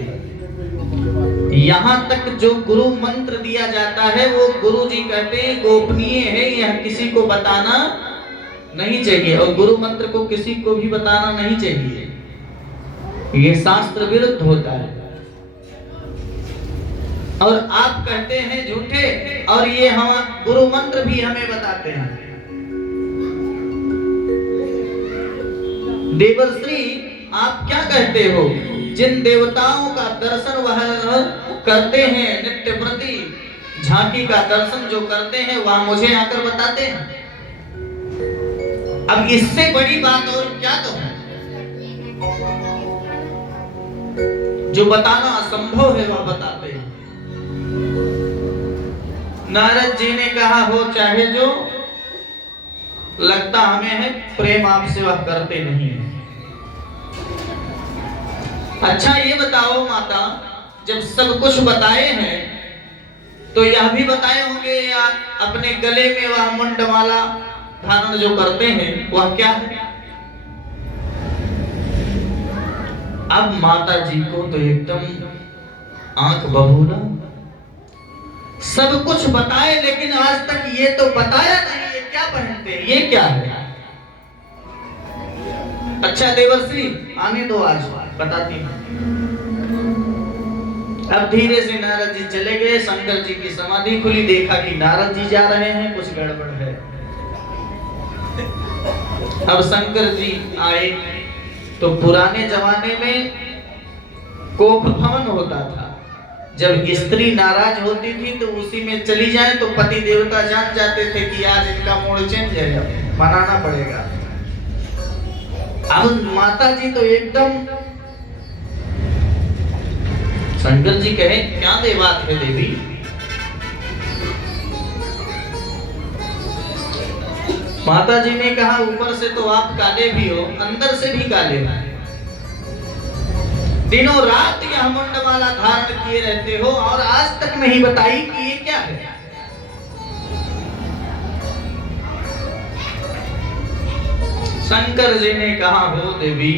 यहाँ तक जो गुरु मंत्र दिया जाता है वो गुरु जी कहते हैं गोपनीय है, यह किसी को बताना नहीं चाहिए और गुरु मंत्र को किसी को भी बताना नहीं चाहिए, ये शास्त्र विरुद्ध होता है। और आप कहते हैं झूठे और ये हम गुरु मंत्र भी हमें बताते हैं। देवर्षि आप क्या कहते हो? जिन देवताओं का दर्शन वह करते हैं, नित्य प्रति झांकी का दर्शन जो करते हैं वह मुझे आकर बताते हैं। अब इससे बड़ी बात और क्या कहूं? जो बताना असंभव है वह बताते हैं। नारद जी ने कहा हो चाहे जो, लगता हमें है प्रेम आपसे वह करते नहीं है। अच्छा ये बताओ माता, जब सब कुछ बताए हैं तो यह भी बताए होंगे या अपने गले में वह मुंडमाला धारण जो करते हैं वह क्या है? अब माता जी को तो एकदम आंख बबूला, सब कुछ बताए लेकिन आज तक ये तो बताया नहीं ये क्या पहनते हैं, ये क्या है? अच्छा देवर्षि आने दो, आज बताती हूं। अब धीरे से नारद जी चले गए, शंकर जी की समाधि खुली, देखा कि नारद जी जा रहे हैं, कुछ गड़बड़ है। अब शंकर जी आए तो पुराने जमाने में कोप भवन होता था, जब स्त्री नाराज होती थी तो उसी में चली जाए तो पति देवता जान जाते थे कि आज इनका मूड चेंज है, मनाना पड़ेगा। अब माता जी तो एकदम, शंकर जी कहे क्या दे बात है देवी? माता जी ने कहा ऊपर से तो आप काले भी हो, अंदर से भी काले हो, दिनों रात यह मुंडमाला धारण किए रहते हो और आज तक नहीं बताई कि ये क्या है। शंकर जी ने कहा हो देवी,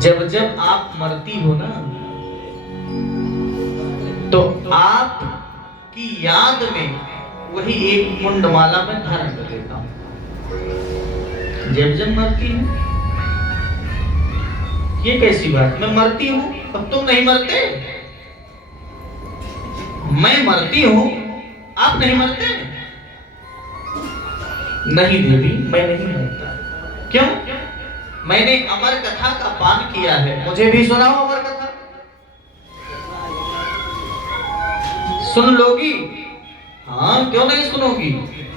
जब जब आप मरती हो ना तो आप की याद में वही एक मुंडमाला में धारण कर लेता हूं। जब जब मरती हूं, ये कैसी बात? मैं मरती हूं अब तुम नहीं मरते? मैं मरती हूं आप नहीं मरते? नहीं देवी मैं नहीं मरता। क्यों? मैंने अमर कथा का पान किया है। मुझे भी सुनाओ अमर कथा। सुन लोगी? हाँ, क्यों नहीं सुनोगी?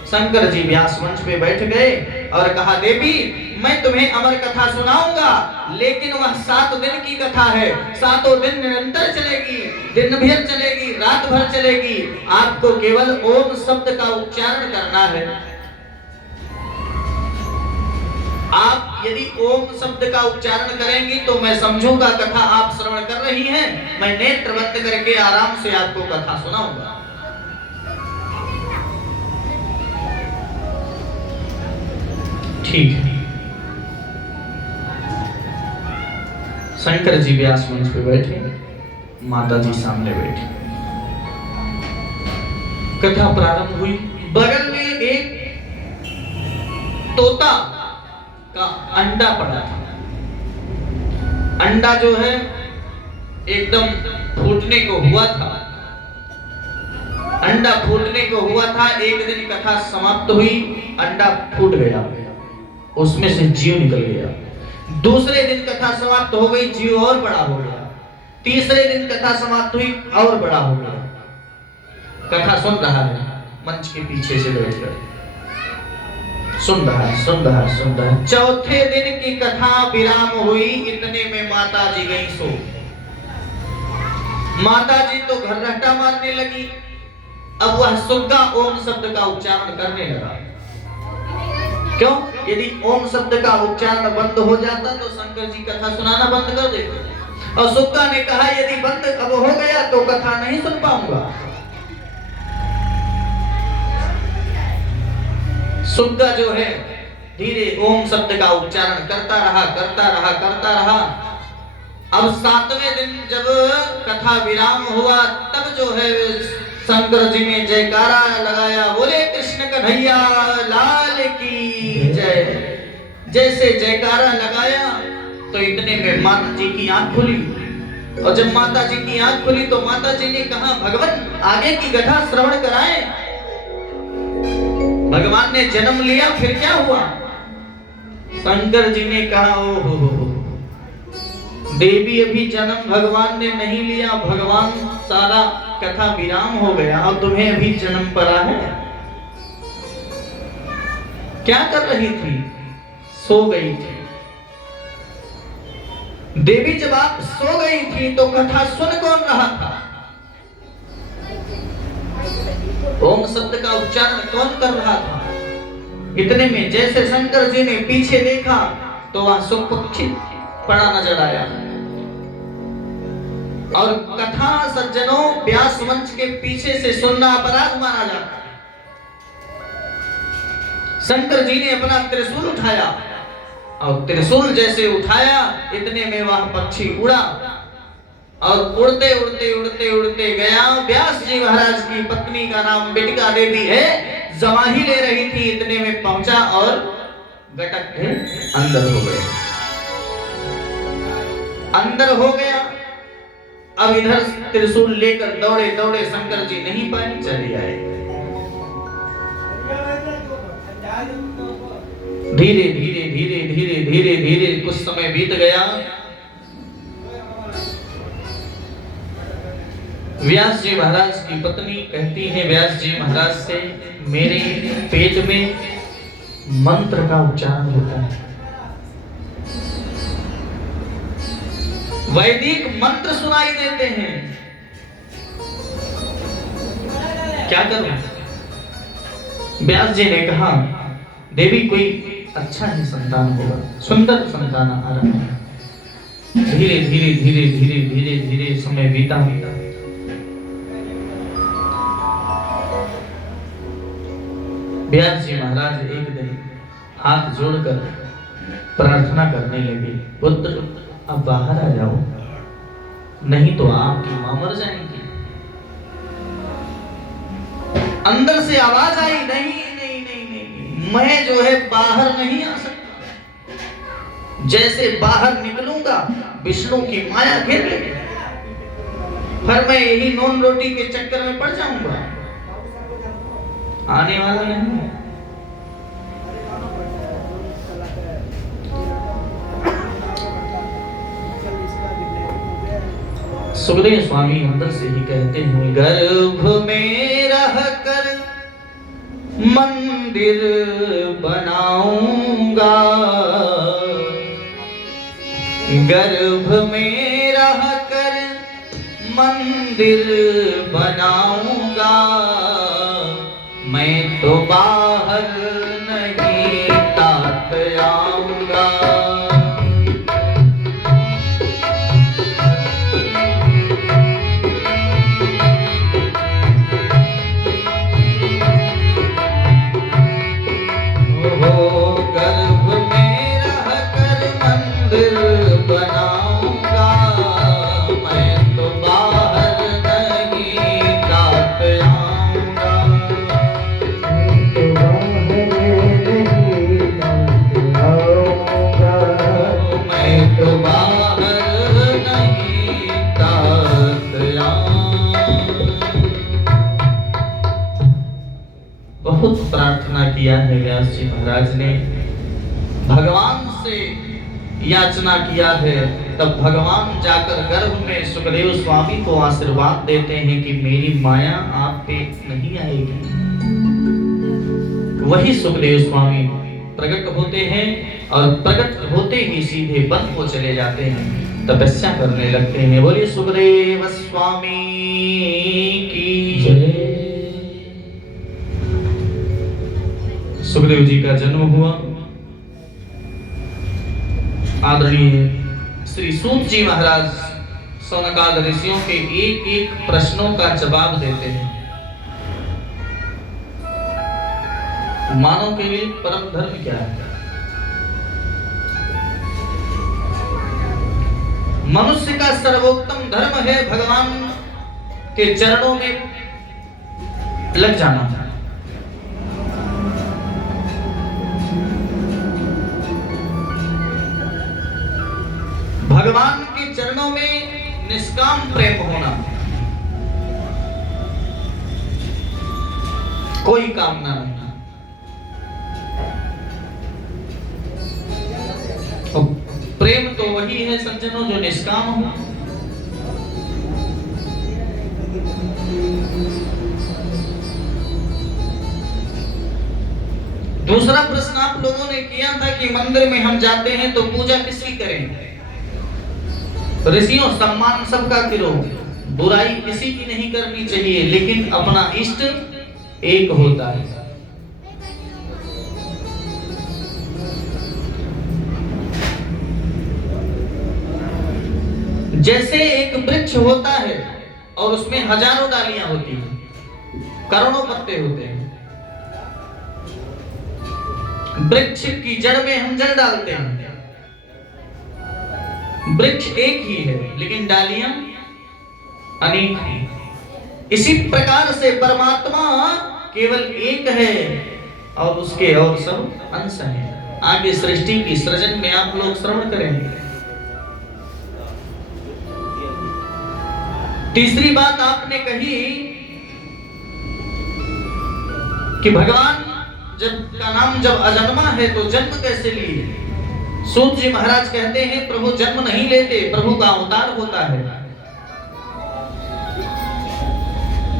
शंकर जी व्यास मंच पे बैठ गए और कहा, देवी मैं तुम्हें अमर कथा सुनाऊंगा, लेकिन वह 7 दिन की कथा है। 7 दिन निरंतर चलेगी, दिन भर चलेगी, रात भर चलेगी। आपको केवल ओम शब्द का उच्चारण करना है। आप यदि ओम शब्द का उच्चारण करेंगी तो मैं समझूंगा कथा आप श्रवण कर रही हैं। मैं नेत्र बंद करके आराम से आपको कथा सुनाऊंगा। ठीक है। शंकर जी व्यास मंच पे बैठे, माता जी सामने बैठी। कथा प्रारंभ हुई। बगल में एक तोता का अंडा पड़ा था। अंडा जो है एकदम फूटने को हुआ था। अंडा फूटने को हुआ था। एक दिन कथा समाप्त हुई, अंडा फूट गया, उसमें से जीव निकल गया। दूसरे दिन कथा समाप्त हो गई, जीव और बड़ा हो गया। तीसरे दिन कथा समाप्त हुई, और बड़ा हो गया। कथा सुन रहा है, मंच के पीछे से बैठकर सुन रहा है। चौथे दिन की कथा विराम हुई, इतने में माता जी गई सो। माता जी तो घर्रटा मारने लगी। अब वह सुग्गा ओम शब्द का उच्चारण करने लगा। क्यों? यदि ओम शब्द का उच्चारण बंद हो जाता तो शंकर जी कथा सुनाना बंद कर देते। और सुग्गा ने कहा, यदि बंद अब हो गया तो कथा नहीं सुन पाऊंगा। सुग्गा जो है धीरे ओम शब्द का उच्चारण करता रहा। अब 7वें दिन जब कथा विराम हुआ, तब जो है शंकर जी ने जयकारा लगाया, बोले कृष्ण कन्हैया लाल की जय। जैसे जयकारा लगाया तो इतने में माता जी की आंख खुली। और जब माता जी की आंख खुली तो माता जी ने कहा, भगवान आगे की कथा श्रवण कराएं। भगवान ने जन्म लिया, फिर क्या हुआ? शंकर जी ने कहा, ओहो देवी अभी जन्म भगवान ने नहीं लिया, भगवान सारा कथा विराम हो गया और तुम्हें अभी जन्म पड़ा है। क्या कर रही थी? सो गई थी। देवी जब आप सो गई थी तो कथा सुन कौन रहा था? ओम शब्द का उच्चारण कौन कर रहा था? इतने में जैसे शंकर जी ने पीछे देखा तो वहां सुख पक्षी पड़ा नजर आया। और कथा सज्जनों व्यास मंच के पीछे से सुनना अपराध माना जाता है। शंकर जी ने अपना त्रिशूल उठाया और त्रिशूल जैसे उठाया, इतने में वह पक्षी उड़ा और उड़ते गया। व्यास जी महाराज की पत्नी का नाम बिटिका देवी है, जमाही ले रही थी। इतने में पहुंचा और गटक के अंदर हो गया। अब इधर त्रिशूल लेकर दौड़े शंकर जी नहीं पाए, चले आए। धीरे कुछ समय बीत गया। व्यास जी महाराज की पत्नी कहती है व्यास जी महाराज से, मेरे पेट में मंत्र का उच्चारण होता है, वैदिक मंत्र सुनाई देते हैं, क्या करूं? व्यास जी ने कहा, देवी कोई अच्छा ही संतान होगा, सुंदर संतान आ रहा है। धीरे समय बीता। व्यास जी महाराज एक दिन हाथ जोड़कर प्रार्थना करने लगे, पुत्र अब बाहर आ जाओ, नहीं तो आपकी मां मर जाएंगी। अंदर से आवाज आई, नहीं, मैं जो है बाहर नहीं आ सकता। जैसे बाहर निकलूंगा विष्णु की माया घेर लेगी, फिर मैं यही नॉन रोटी के चक्कर में पड़ जाऊंगा। आने वाला नहीं है। सुखदेव स्वामी अंदर से ही कहते हैं, गर्भ में रह कर मंदिर बनाऊंगा, गर्भ में रह कर मंदिर बनाऊंगा, मैं तो बाहर नहीं तात आऊंगा। बहुत प्रार्थना किया है व्यास जी महाराज ने, भगवान से याचना किया है, तब भगवान जाकर गर्भ में सुखदेव स्वामी को आशीर्वाद देते हैं कि मेरी माया आप पे नहीं आएगी। वही सुखदेव स्वामी प्रकट होते हैं और प्रकट होते ही सीधे वन को चले जाते हैं, तपस्या करने लगते हैं। बोलिए सुखदेव स्वामी की जय। सुखदेव जी का जन्म हुआ। आदरणीय श्री सूत जी महाराज सौनकाद ऋषियों के एक एक प्रश्नों का जवाब देते हैं। मानव के लिए परम धर्म क्या है? मनुष्य का सर्वोत्तम धर्म है भगवान के चरणों में लग जाना। भगवान के चरणों में निष्काम प्रेम होना, कोई कामना नहीं। प्रेम तो वही है सज्जनों जो निष्काम हो। दूसरा प्रश्न आप लोगों ने किया था कि मंदिर में हम जाते हैं तो पूजा किसकी करें? ऋषियों, सम्मान सबका करो, बुराई किसी की नहीं करनी चाहिए, लेकिन अपना इष्ट एक होता है। जैसे एक वृक्ष होता है और उसमें हजारों डालियां होती हैं, करोड़ों पत्ते होते हैं। वृक्ष की जड़ में हम जल डालते हैं, वृक्ष एक ही है लेकिन डालियां अनेक हैं। इसी प्रकार से परमात्मा केवल एक है और उसके और सब अंश हैं। आगे सृष्टि की सृजन में आप लोग श्रवण करेंगे। तीसरी बात आपने कही कि भगवान का नाम जब अजन्मा है तो जन्म कैसे लिए? सूत जी महाराज कहते हैं प्रभु जन्म नहीं लेते, प्रभु का अवतार होता है।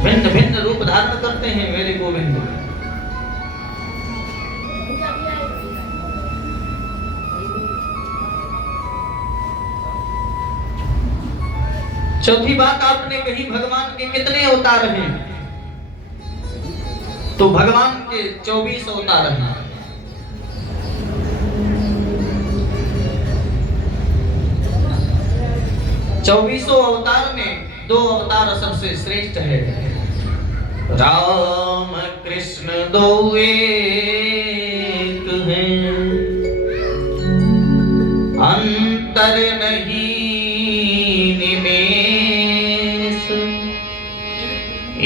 भिन्न भिन्न रूप धारण करते हैं मेरे गोविंद। चौथी बात आपने कही भगवान के कितने अवतार हैं? तो भगवान के 24 अवतार हैं। चौबीसों अवतार में 2 अवतार सबसे श्रेष्ठ है। राम कृष्ण 2 एक हैं, अंतर नहीं निमेष,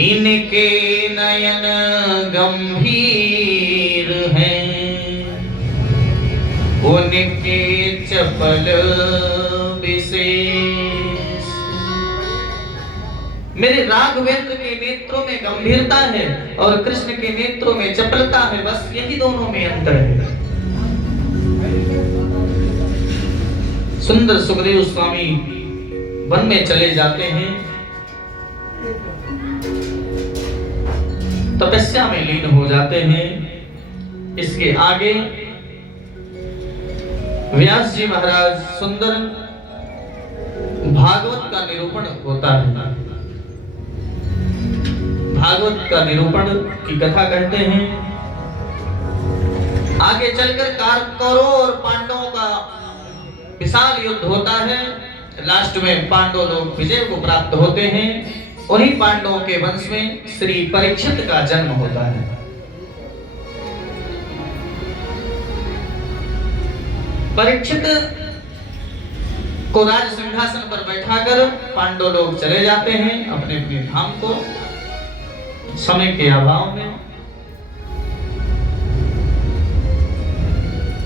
इनके नयन गंभीर हैं, उनके चपल विशेष। मेरे राघवेंद्र के नेत्रों में गंभीरता है और कृष्ण के नेत्रों में चपलता है, बस यही दोनों में अंतर है। सुंदर सुखदेव स्वामी वन में चले जाते हैं, तपस्या में लीन हो जाते हैं। इसके आगे व्यास जी महाराज सुंदर भागवत का निरूपण होता है। भागवत का निरूपण की कथा कहते हैं। आगे चलकर कौरवों और पांडवों का विशाल युद्ध होता है। लास्ट में पांडव लोग विजय को प्राप्त होते हैं। उन्हीं पांडवों के वंश में श्री परीक्षित का जन्म होता है। परीक्षित को राज सिंहासन पर बैठाकर पांडव लोग चले जाते हैं अपने अपने धाम को। समय के अभाव में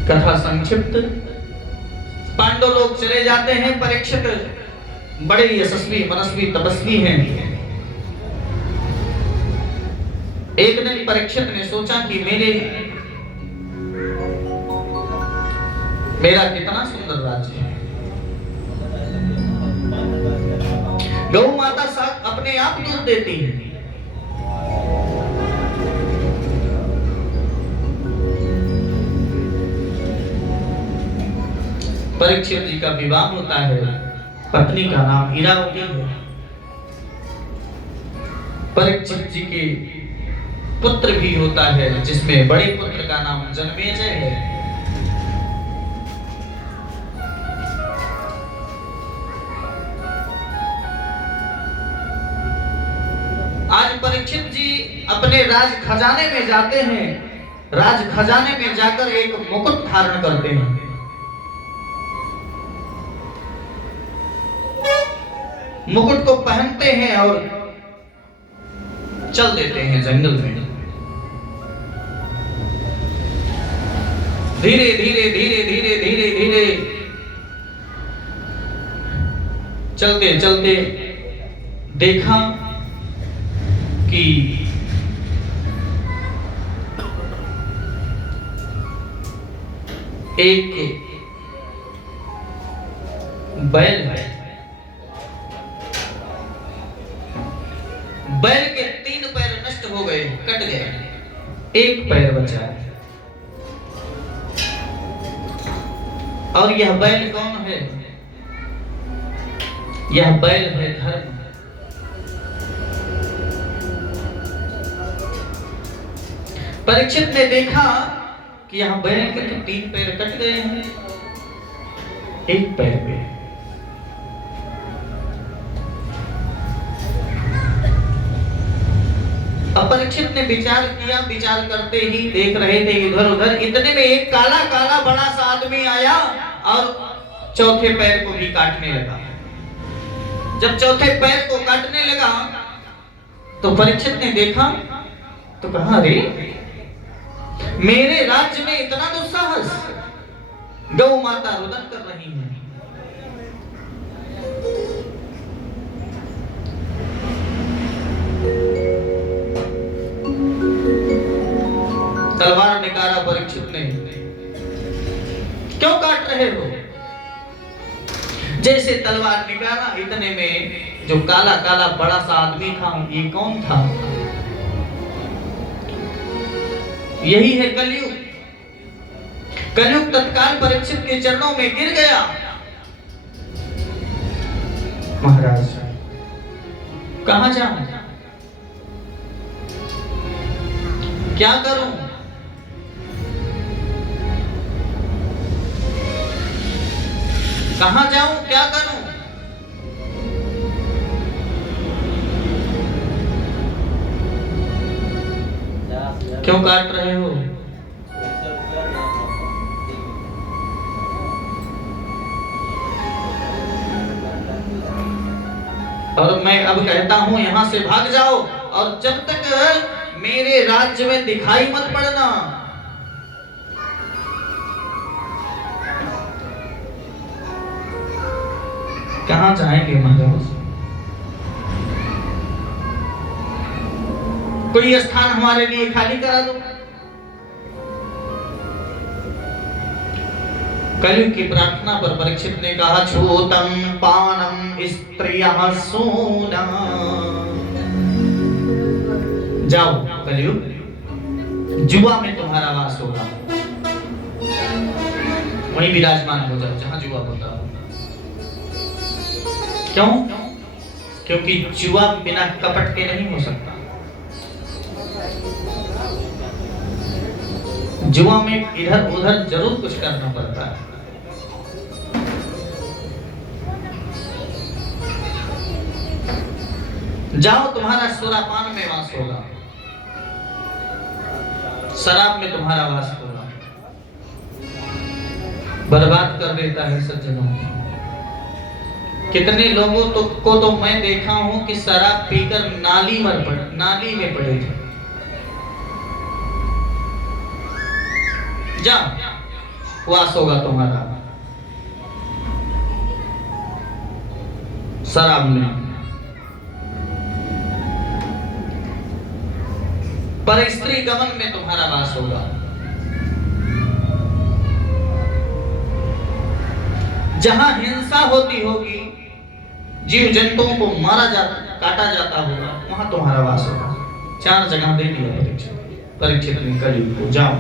कथा संक्षिप्त। पांडव लोग चले जाते हैं। परीक्षित बड़े यशस्वी मनस्वी तपस्वी हैं। एक दिन परीक्षित ने सोचा कि मेरा कितना सुंदर राज्य है। गौ माता साथ अपने आप दूध देती है। परीक्षित जी का विवाह होता है। पत्नी का नाम इरावती है। परीक्षित जी के पुत्र भी होता है, जिसमें बड़े पुत्र का नाम जन्मेजय है। आज परीक्षित जी अपने राज खजाने में जाते हैं। राज खजाने में जाकर एक मुकुट धारण करते हैं। मुकुट को पहनते हैं और चल देते हैं जंगल में। धीरे धीरे धीरे धीरे धीरे धीरे चलते चलते देखा कि एक बैल है। बैल के 3 पैर नष्ट हो गए, कट गए, एक पैर बचा है। और यह बैल कौन है? यह बैल है धर्म। परीक्षित ने देखा कि यहाँ बैल के तो 3 पैर कट गए हैं, एक पैर पे। परीक्षित ने विचार किया। विचार करते ही देख रहे थे इधर उधर, इतने में एक काला काला बड़ा सा आदमी आया और चौथे पैर को भी काटने लगा। जब चौथे पैर को काटने लगा तो परीक्षित ने देखा तो कहा, अरे मेरे राज्य में इतना दुस्साहस! गौ माता रुदन कर रही है। तलवार निकाला परीक्षित ने। क्यों काट रहे हो? जैसे तलवार निकाला, इतने में जो काला काला बड़ा सा आदमी था, ये कौन था? यही है कलयुग। कलयुग तत्काल परीक्षित के चरणों में गिर गया। महाराज, कहां जाऊं? क्या करूं? कहां जाऊं? क्या करूं? क्यों काट रहे हो? और मैं अब कहता हूं यहां से भाग जाओ, और जब तक मेरे राज्य में दिखाई मत पड़ना। कहां जाएंगे महाराज? कोई स्थान हमारे लिए खाली करा दो। कलयुग की प्रार्थना पर परीक्षित ने कहा, छूतम पानम स्त्रियः सूना। जाओ कलयुग, जुआ में तुम्हारा वास होगा, वहीं विराजमान हो जाओ जहां जुआ होता हो। क्यों? क्योंकि जुआ बिना कपट के नहीं हो सकता। जुआ में इधर उधर जरूर कुछ करना पड़ता है। जाओ, तुम्हारा सुरापान में वास होगा, शराब में तुम्हारा वास होगा। बर्बाद कर देता है सज्जनों। कितने लोगों को तो मैं देखा हूं कि शराब पीकर नाली में पड़े थे। जाओ, वास होगा तुम्हारा शराब में। पर स्त्री गमन में तुम्हारा वास होगा। जहां हिंसा होती होगी, जीव जंतुओं को काटा जाता होगा, वहां तुम्हारा वास होगा। 4 जगह दे दिया परीक्षित ने कलयुग को। जाओ।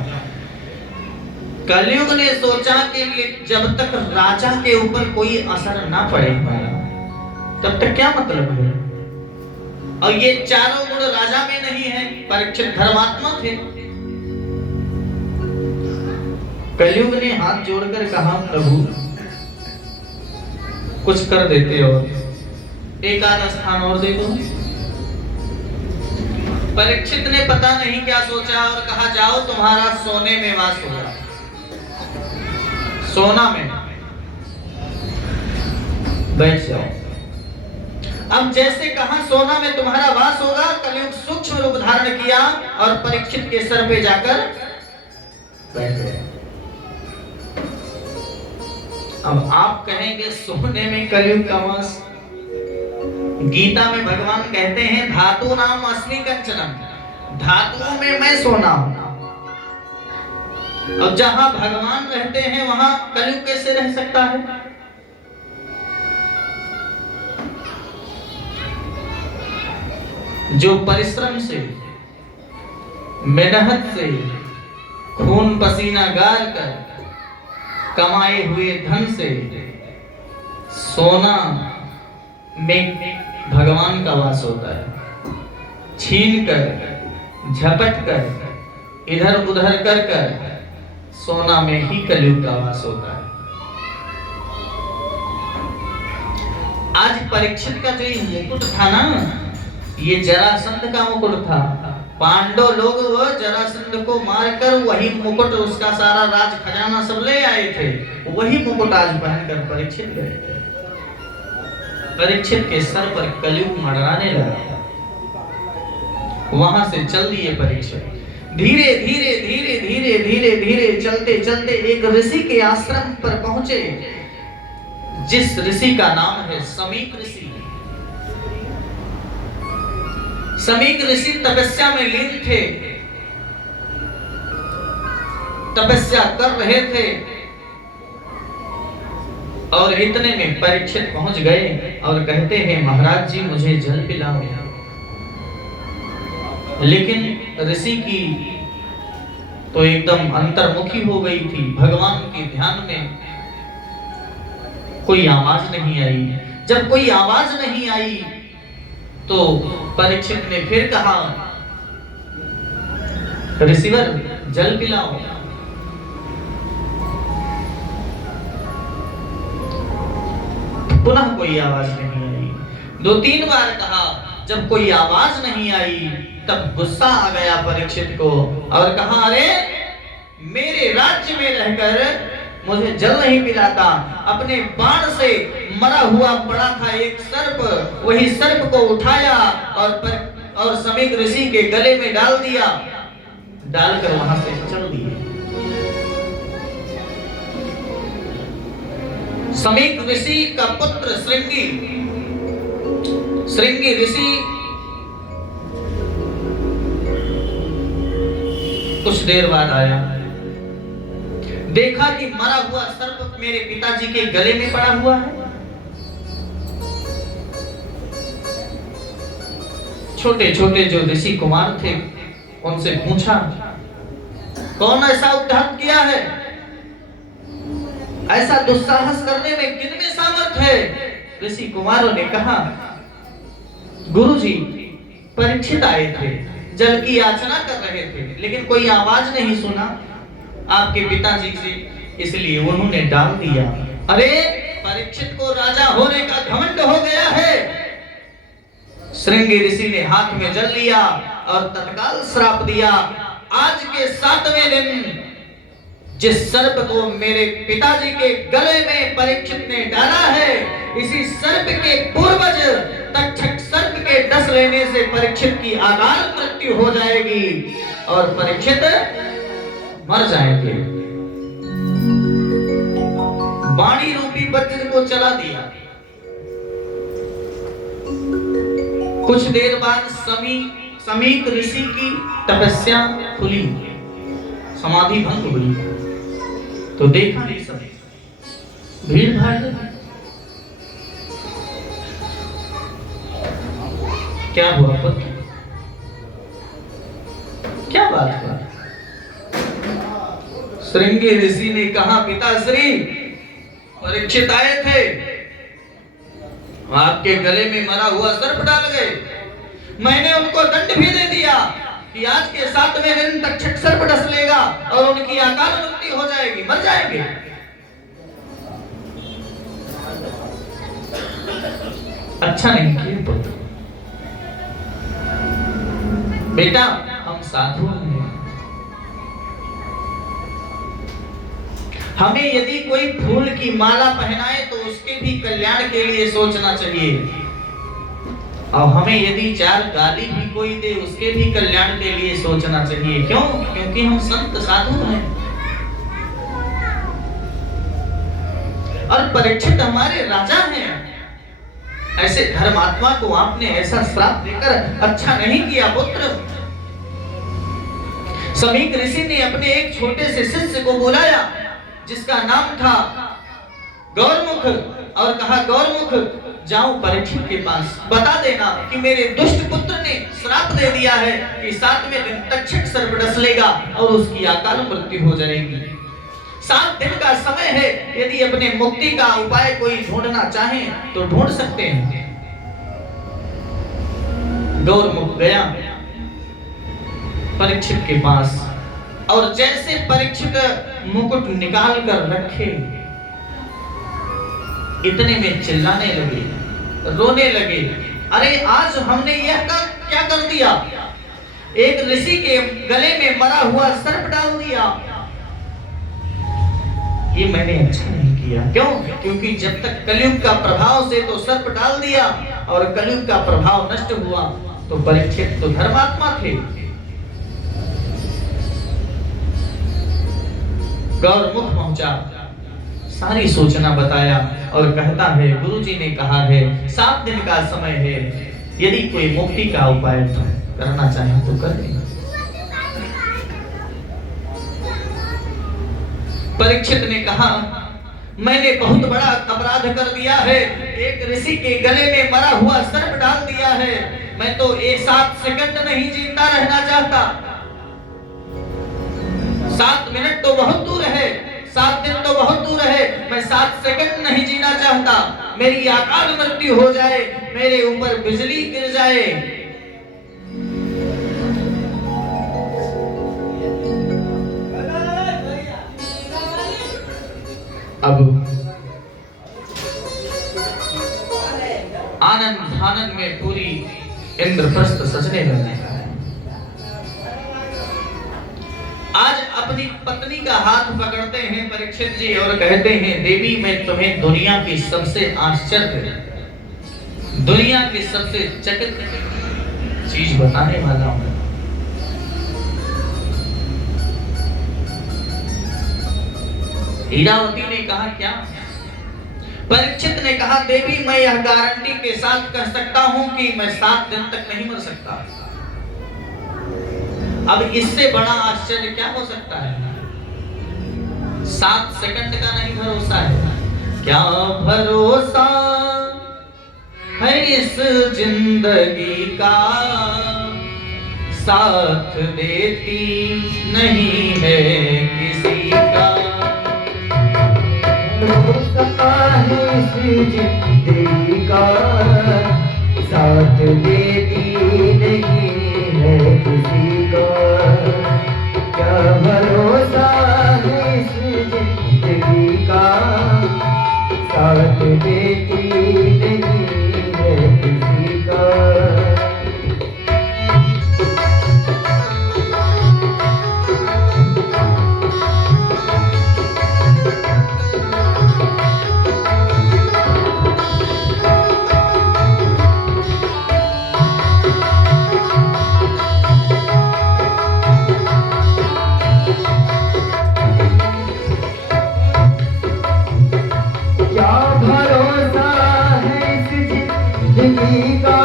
कलयुग ने सोचा कि जब तक राजा के ऊपर कोई असर ना पड़े तब तक क्या मतलब है। और ये चारों गुण राजा में नहीं है। परीक्षित धर्मात्मा थे। कलयुग ने हाथ जोड़कर कहा, प्रभु कुछ कर देते हो, एक आधा स्थान और दे दो। परीक्षित ने पता नहीं क्या सोचा और कहा, जाओ तुम्हारा सोने में वास होगा, सोना में बैठ जाओ। अब जैसे कहा सोना में तुम्हारा वास होगा, कलयुग सूक्ष्म रूप धारण किया और परीक्षित के सर पे जाकर बैठ गए। अब आप कहेंगे सोने में कलयुग का वास। गीता में भगवान कहते हैं, धातु नाम अस्मि कंचनम, धातुओं में मैं सोना हूं। अब जहां भगवान रहते हैं वहां कलयुग कैसे रह सकता है। जो परिश्रम से, मेहनत से, खून पसीना गार कर कमाए हुए धन से सोना में भगवान का वास होता है, छीन कर, झपट कर, इधर उधर कर कर सोना में ही कलयुग का वास होता है। आज परीक्षित का जो ये मुकुट था ना, ये जरासंध का मुकुट था। पांडव लोग जरासंध को मारकर वही मुकुट, उसका सारा राज खजाना सब ले आए थे। वही मुकुट आज पहनकर परीक्षित गए थे। परीक्षित के सर पर कलयुग मंडराने लगा। वहां से चल दिए परीक्षित। धीरे धीरे धीरे धीरे धीरे धीरे चलते चलते एक ऋषि के आश्रम पर पहुंचे, जिस ऋषि का नाम है समीक ऋषि। समीक ऋषि तपस्या में लीन थे, तपस्या कर रहे थे और इतने में परीक्षित पहुंच गए और कहते हैं, महाराज जी मुझे जल पिलाओ। लेकिन ऋषि की तो एकदम अंतर्मुखी हो गई थी, भगवान के ध्यान में कोई आवाज नहीं आई। जब कोई आवाज नहीं आई तो परीक्षित ने फिर कहा, ऋषिवर जल पिलाओ। पुनः कोई आवाज नहीं आई। 2-3 बार कहा। जब कोई आवाज नहीं आई तब गुस्सा आ गया परीक्षित को और कहा, अरे मेरे राज्य में रहकर मुझे जल नहीं पिलाता। अपने बाण से मरा हुआ पड़ा था एक सर्प, वही सर्प को उठाया और समीक ऋषि के गले में डाल दिया, डालकर वहां से चल दिए। समीक ऋषि का पुत्र श्रृंगी ऋषि कुछ देर बाद आया। देखा कि मरा हुआ सर्प मेरे पिताजी के गले में पड़ा हुआ है। छोटे छोटे जो ऋषि कुमार थे उनसे पूछा, कौन ऐसा उद्धार किया है? ऐसा दुस्साहस करने में किन में सामर्थ है? ऋषि कुमारों ने कहा, गुरुजी, परीक्षित आए थे, जल की याचना कर रहे थे, लेकिन कोई आवाज नहीं सुना आपके पिताजी से, इसलिए उन्होंने डाल दिया। अरे, परीक्षित को राजा होने का घमंड हो गया है। श्रृंगी ऋषि ने हाथ में जल लिया और तत्काल श्राप दिया, आज के 7वें दिन जिस सर्प को मेरे पिताजी के गले में परीक्षित ने डाला है, इसी सर्प के पूर्वज तक्षक सर्प के डस लेने से परीक्षित की अकाल मृत्यु हो जाएगी और परीक्षित मर जाएंगे। वाणी रूपी वज्र को चला दिया। कुछ देर बाद समीक ऋषि की तपस्या खुली, समाधि भंग हुई, तो देखा नहीं सब भीड़ भाड़। क्या हुआ पुत्र? क्या बात हुआ? श्रृंगी ऋषि ने कहा, पिताश्री, परीक्षित आए थे, आपके गले में मरा हुआ सर्प डाल गए। मैंने उनको दंड भी दे दिया कि आज के 7वें दिन तक्षक सर्प डस लेगा और उनकी अकाल मृत्यु हो जाएगी, मर जाएंगे। अच्छा नहीं किया पुत्र। बेटा, हम साधु हैं, हमें यदि कोई फूल की माला पहनाए तो उसके भी कल्याण के लिए सोचना चाहिए, और हमें यदि 4 गाली भी कोई दे उसके भी कल्याण के लिए सोचना चाहिए। क्यों? क्योंकि हम संत साधु हैं और परीक्षित हमारे राजा हैं। ऐसे धर्मात्मा को आपने ऐसा श्राप देकर अच्छा नहीं किया पुत्र। समीक ऋषि ने अपने एक छोटे से शिष्य को बुलाया जिसका नाम था गौरमुख, और कहा, गौरमुख, जाओ परीक्षित के पास, बता देना कि मेरे दुष्ट पुत्र ने श्राप दे दिया है कि 7वें दिन तक्षक सर्प डस लेगा और उसकी अकाल मृत्यु हो जाएगी। 7 दिन का समय है, यदि अपने मुक्ति का उपाय कोई ढूंढना चाहे तो ढूंढ सकते हैं। गौरमुख गया परीक्षित के पास, और जैसे परीक्षित मुकुट निकाल कर रखे, इतने में चिल्लाने लगे, रोने लगे, अरे आज हमने यह क्या कर दिया? एक ऋषि के गले में मरा हुआ सर्प डाल दिया, ये मैंने अच्छा नहीं किया। क्यों? क्योंकि जब तक कलयुग का प्रभाव से तो सर्प डाल दिया, और कलयुग का प्रभाव नष्ट हुआ तो परीक्षित तो धर्मात्मा थे। गौरमुख पहुंचा, सारी सूचना बताया और कहता है, गुरुजी ने कहा है 7 दिन का समय है, यदि कोई मुक्ति का उपाय करना चाहे तो कर लेना। परीक्षित ने कहा, मैंने बहुत बड़ा अपराध कर दिया है, एक ऋषि के गले में मरा हुआ सर्प डाल दिया है, मैं तो 7 सेकंड नहीं जिंदा रहना चाहता। 7 मिनट तो बहुत दूर है, 7 दिन तो बहुत दूर है, मैं 7 सेकंड नहीं जीना चाहता, मेरी अकाल मृत्यु हो जाए, मेरे ऊपर बिजली गिर जाए। अब आनंद आनंद में पूरी इंद्रप्रस्थ सजने लगा है। आज अपनी पत्नी का हाथ पकड़ते हैं परीक्षित जी और कहते हैं, देवी, मैं तुम्हें दुनिया की सबसे आश्चर्य, दुनिया की सबसे चकित चीज बताने वाला हूं। हीरावती ने कहा, क्या? परीक्षित ने कहा, देवी, मैं यह गारंटी के साथ कह सकता हूं कि मैं 7 दिन तक नहीं मर सकता। अब इससे बड़ा आश्चर्य क्या हो सकता है? 7 सेकंड का नहीं भरोसा है। क्या भरोसा है इस जिंदगी का, साथ देती नहीं है किसी का। भरोसा है इस जिंदगी का, साथ देती नहीं है किसी का। क्या भरोसा है इस जिंदगी का, साथ देती नहीं है किसी का। क्या भरोसा है इस जिंदगी का,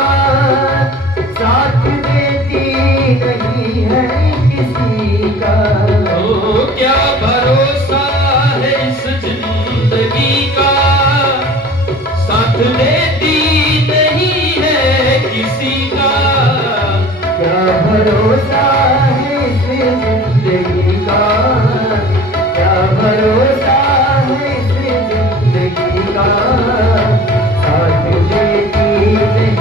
साथ देती नहीं है किसी का। ओ क्या भरोसा है इस जिंदगी का, साथ देती नहीं है किसी का। क्या भरोसा है इस जिंदगी का, क्या भरोसा है इस जिंदगी का, साथ देती नहीं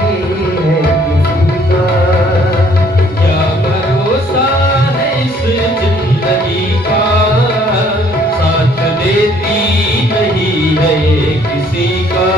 है किसी का। क्या भरोसा है इस जिंदगी का, साथ देती नहीं है किसी का।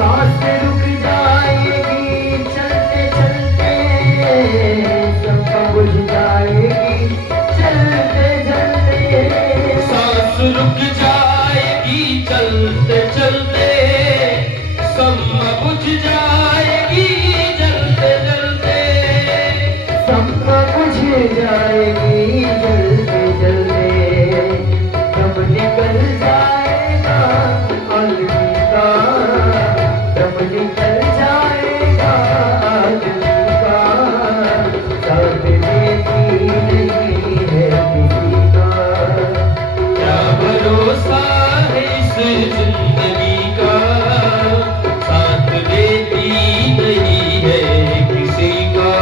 सांस रुक जाएगी चलते चलते, सब बुझ जाएगी चलते चलते। सांस रुक जाएगी चलते चलते, सब बुझ जाएगी जलते जलते। सब बुझ जाएगी जलते जलते, दम निकल जाएगा आदमी का, दम निकल जाएगा आदमी का, साथ देती नहीं है किसी का। क्या भरोसा है इस जिंदगी का, साथ देती नहीं है किसी का।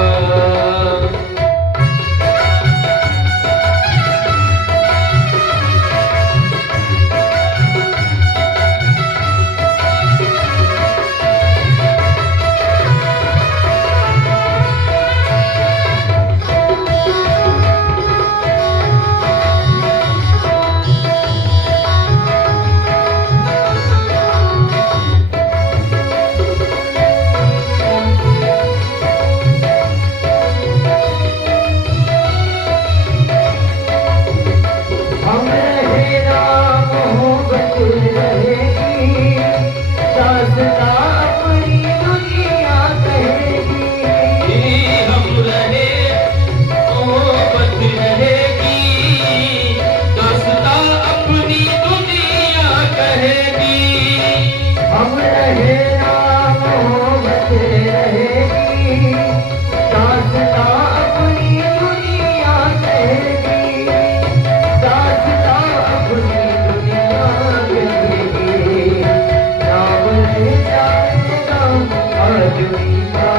हम रहे ना मोहब्बत रहेगी, दास्तां अपनी दुनिया कहेगी। हम रहे मोहब्बत रहेगी, दास्तां अपनी दुनिया कहेगी। हम रहे ना मोहब्बत रहेगी, दास्तां अपनी दुनिया कहेगी, दास्तां अपनी दुनिया कहेगी। नाम ले जाएगा आदमी का,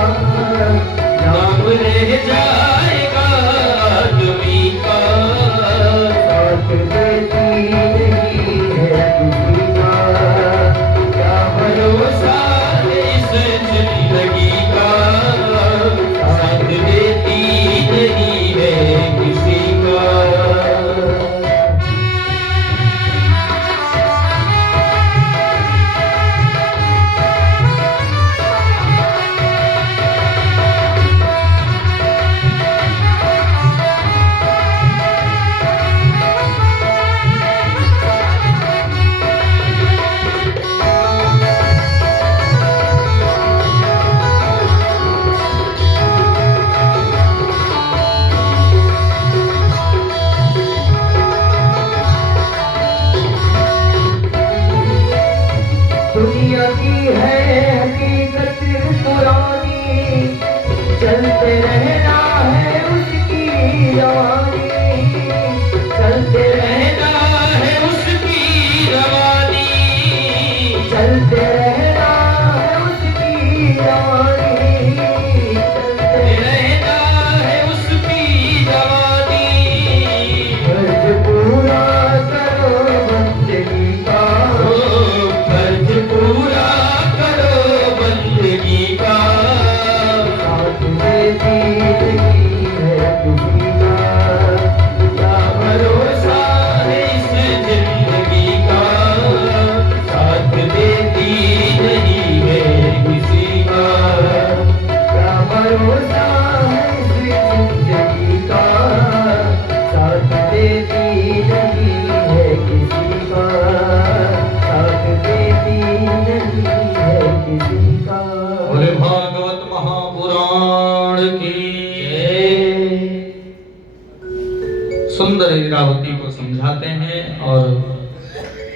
नाम रह जाएगा आदमी का, साथ देती नहीं है किसी का। क्या भरोसा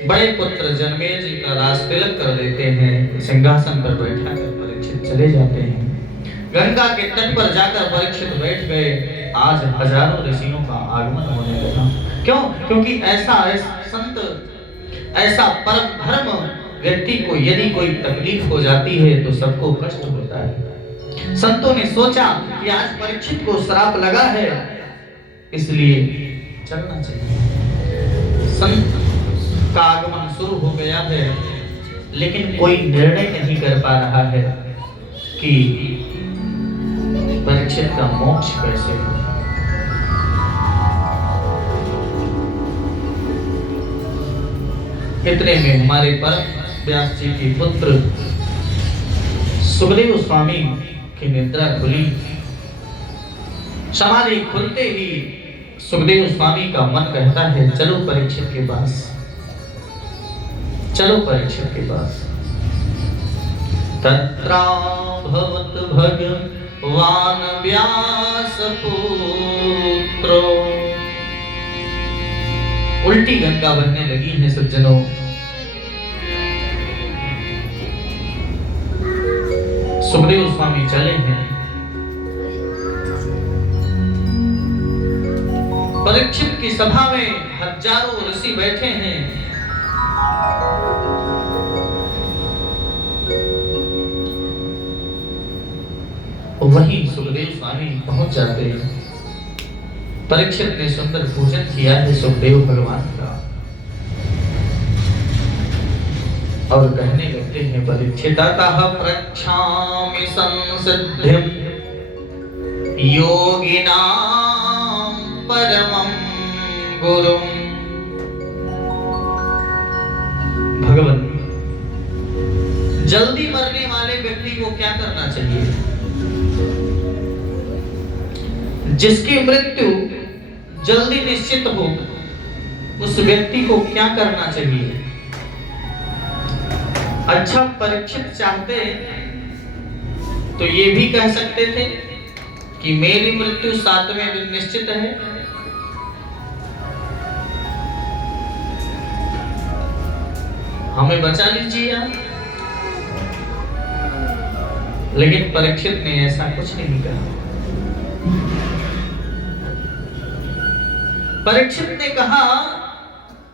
बड़े पुत्र जनमेजय जी का राज तिलक कर देते हैं, सिंहासन पर बैठा कर परीक्षित चले जाते हैं। गंगा के तट पर जाकर परीक्षित बैठ गए। आज हजारों ऋषियों का आगमन होने लगा। क्यों? क्योंकि ऐसा संत, ऐसा परम धर्म व्यक्ति को यदि कोई तकलीफ हो जाती है तो सबको कष्ट होता है। संतों ने सोचा कि आज परीक्षित को श्राप लगा है, इसलिए चलना चाहिए। संत का आगमन शुरू हो गया है, लेकिन कोई निर्णय नहीं कर पा रहा है कि परीक्षित का मोक्ष कैसे हो। इतने में हमारे परम व्यास जी के पुत्र सुखदेव स्वामी की निद्रा खुली। समाधि खुलते ही सुखदेव स्वामी का मन कहता है चलो परीक्षित के पास, चलो परीक्षित के पास। तत्राभवत भगवान व्यास पुत्रो। उल्टी गंगा बनने लगी है सज्जनों। सुखदेव स्वामी चले हैं। परीक्षित की सभा में हजारों ऋषि बैठे हैं। वहीं सुखदेव स्वामी पहुंच जाते हैं। परीक्षित ने सुंदर पूजन किया है सुखदेव भगवान का और कहने लगते हैं परीक्षितः प्रक्षामि संसिद्धिं योगिनां परमं गुरुं। भगवान, जल्दी मरने वाले व्यक्ति को क्या करना चाहिए? जिसकी मृत्यु जल्दी निश्चित हो उस व्यक्ति को क्या करना चाहिए? अच्छा, परीक्षित चाहते तो ये भी कह सकते थे कि मेरी मृत्यु 7वें दिन निश्चित है, हमें बचा लीजिए आप। लेकिन परीक्षित ने ऐसा कुछ नहीं कहा। परीक्षित ने कहा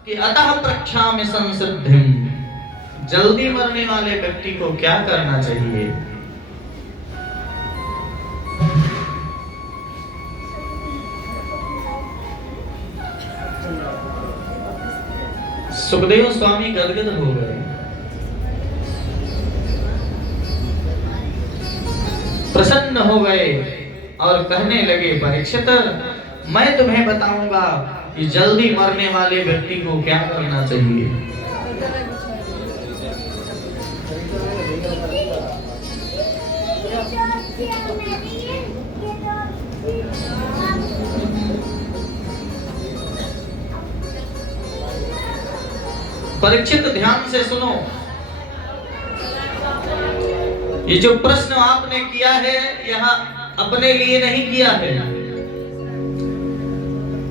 कि अतः प्रक्षामि संसिद्धिं, जल्दी मरने वाले व्यक्ति को क्या करना चाहिए? सुखदेव स्वामी गदगद हो गए। प्रसन्न हो गए और कहने लगे परीक्षित, मैं तुम्हें बताऊंगा कि जल्दी मरने वाले व्यक्ति को क्या करना चाहिए। परीक्षित ध्यान से सुनो, ये जो प्रश्न आपने किया है यहाँ अपने लिए नहीं किया है,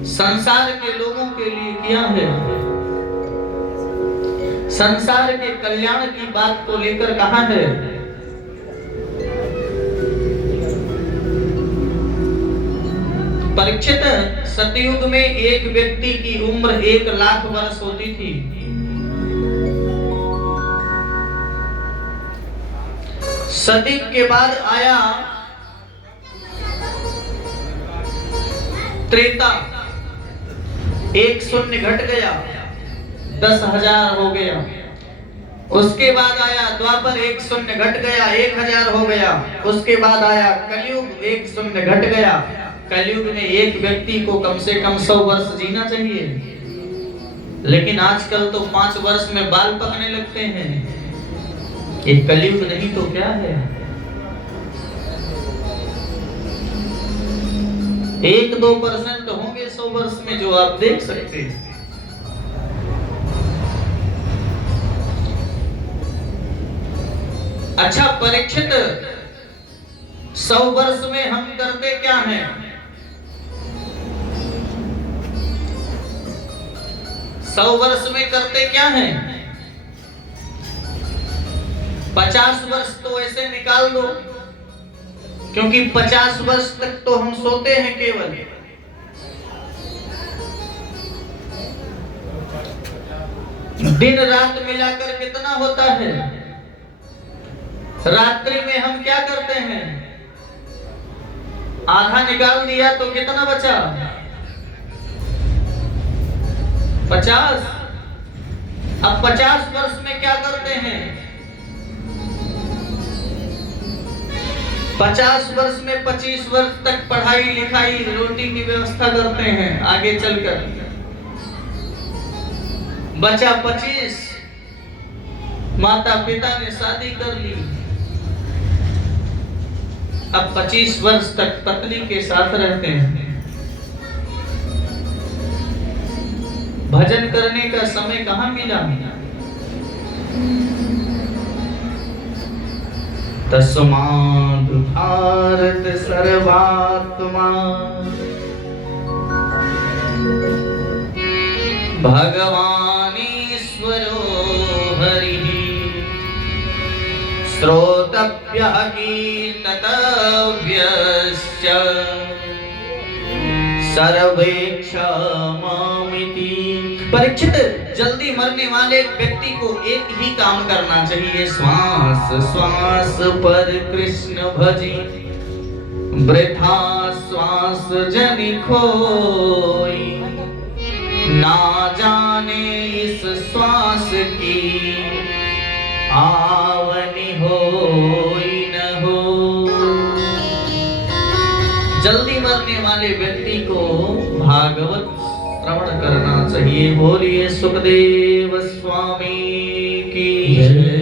संसार के लोगों के लिए किया है। संसार के कल्याण की बात को लेकर कहा है। परीक्षित, सतयुग में एक व्यक्ति की उम्र 1 लाख वर्ष होती थी। सतयुग के बाद आया त्रेता, 1 शून्य घट गया, 10,000 हो गया। उसके बाद आया द्वापर, 1 शून्य घट गया, 1,000 हो गया। उसके बाद आया कलयुग, 1 शून्य घट गया। कलयुग में एक व्यक्ति को कम से कम 100 वर्ष जीना चाहिए, लेकिन आजकल तो 5 वर्ष में बाल पकने लगते हैं। ये कलयुग नहीं तो क्या है? 1-2% होंगे 100 वर्ष में जो आप देख सकते हैं। अच्छा परीक्षित, 100 वर्ष में हम करते क्या हैं? 100 वर्ष में करते क्या हैं? 50 वर्ष तो ऐसे निकाल दो, क्योंकि 50 वर्ष तक तो हम सोते हैं केवल। दिन रात मिलाकर कितना होता है? रात्रि में हम क्या करते हैं? आधा निकाल दिया तो कितना बचा? 50। अब 50 वर्ष में क्या करते हैं? 50 वर्ष में 25 वर्ष तक पढ़ाई लिखाई रोटी की व्यवस्था करते हैं आगे चलकर। बचा 25, माता पिता ने शादी कर ली। अब 25 वर्ष तक पत्नी के साथ रहते हैं। भजन करने का समय कहाँ मिला? तस्माद् भारत सर्वात्मा भगवान ईश्वरो हरिः श्रोतव्यः कीर्ततव्यश्च सर्वेक्षमामिति। परीक्षित, जल्दी मरने वाले व्यक्ति को एक ही काम करना चाहिए, श्वास श्वास पर कृष्ण भजी, वृथा श्वास जनि खोई, ना जाने इस श्वास की आवनी होई न हो। जल्दी मरने वाले व्यक्ति को भागवत श्रवण करना चाहिए। बोलिए सुखदेव स्वामी की जय।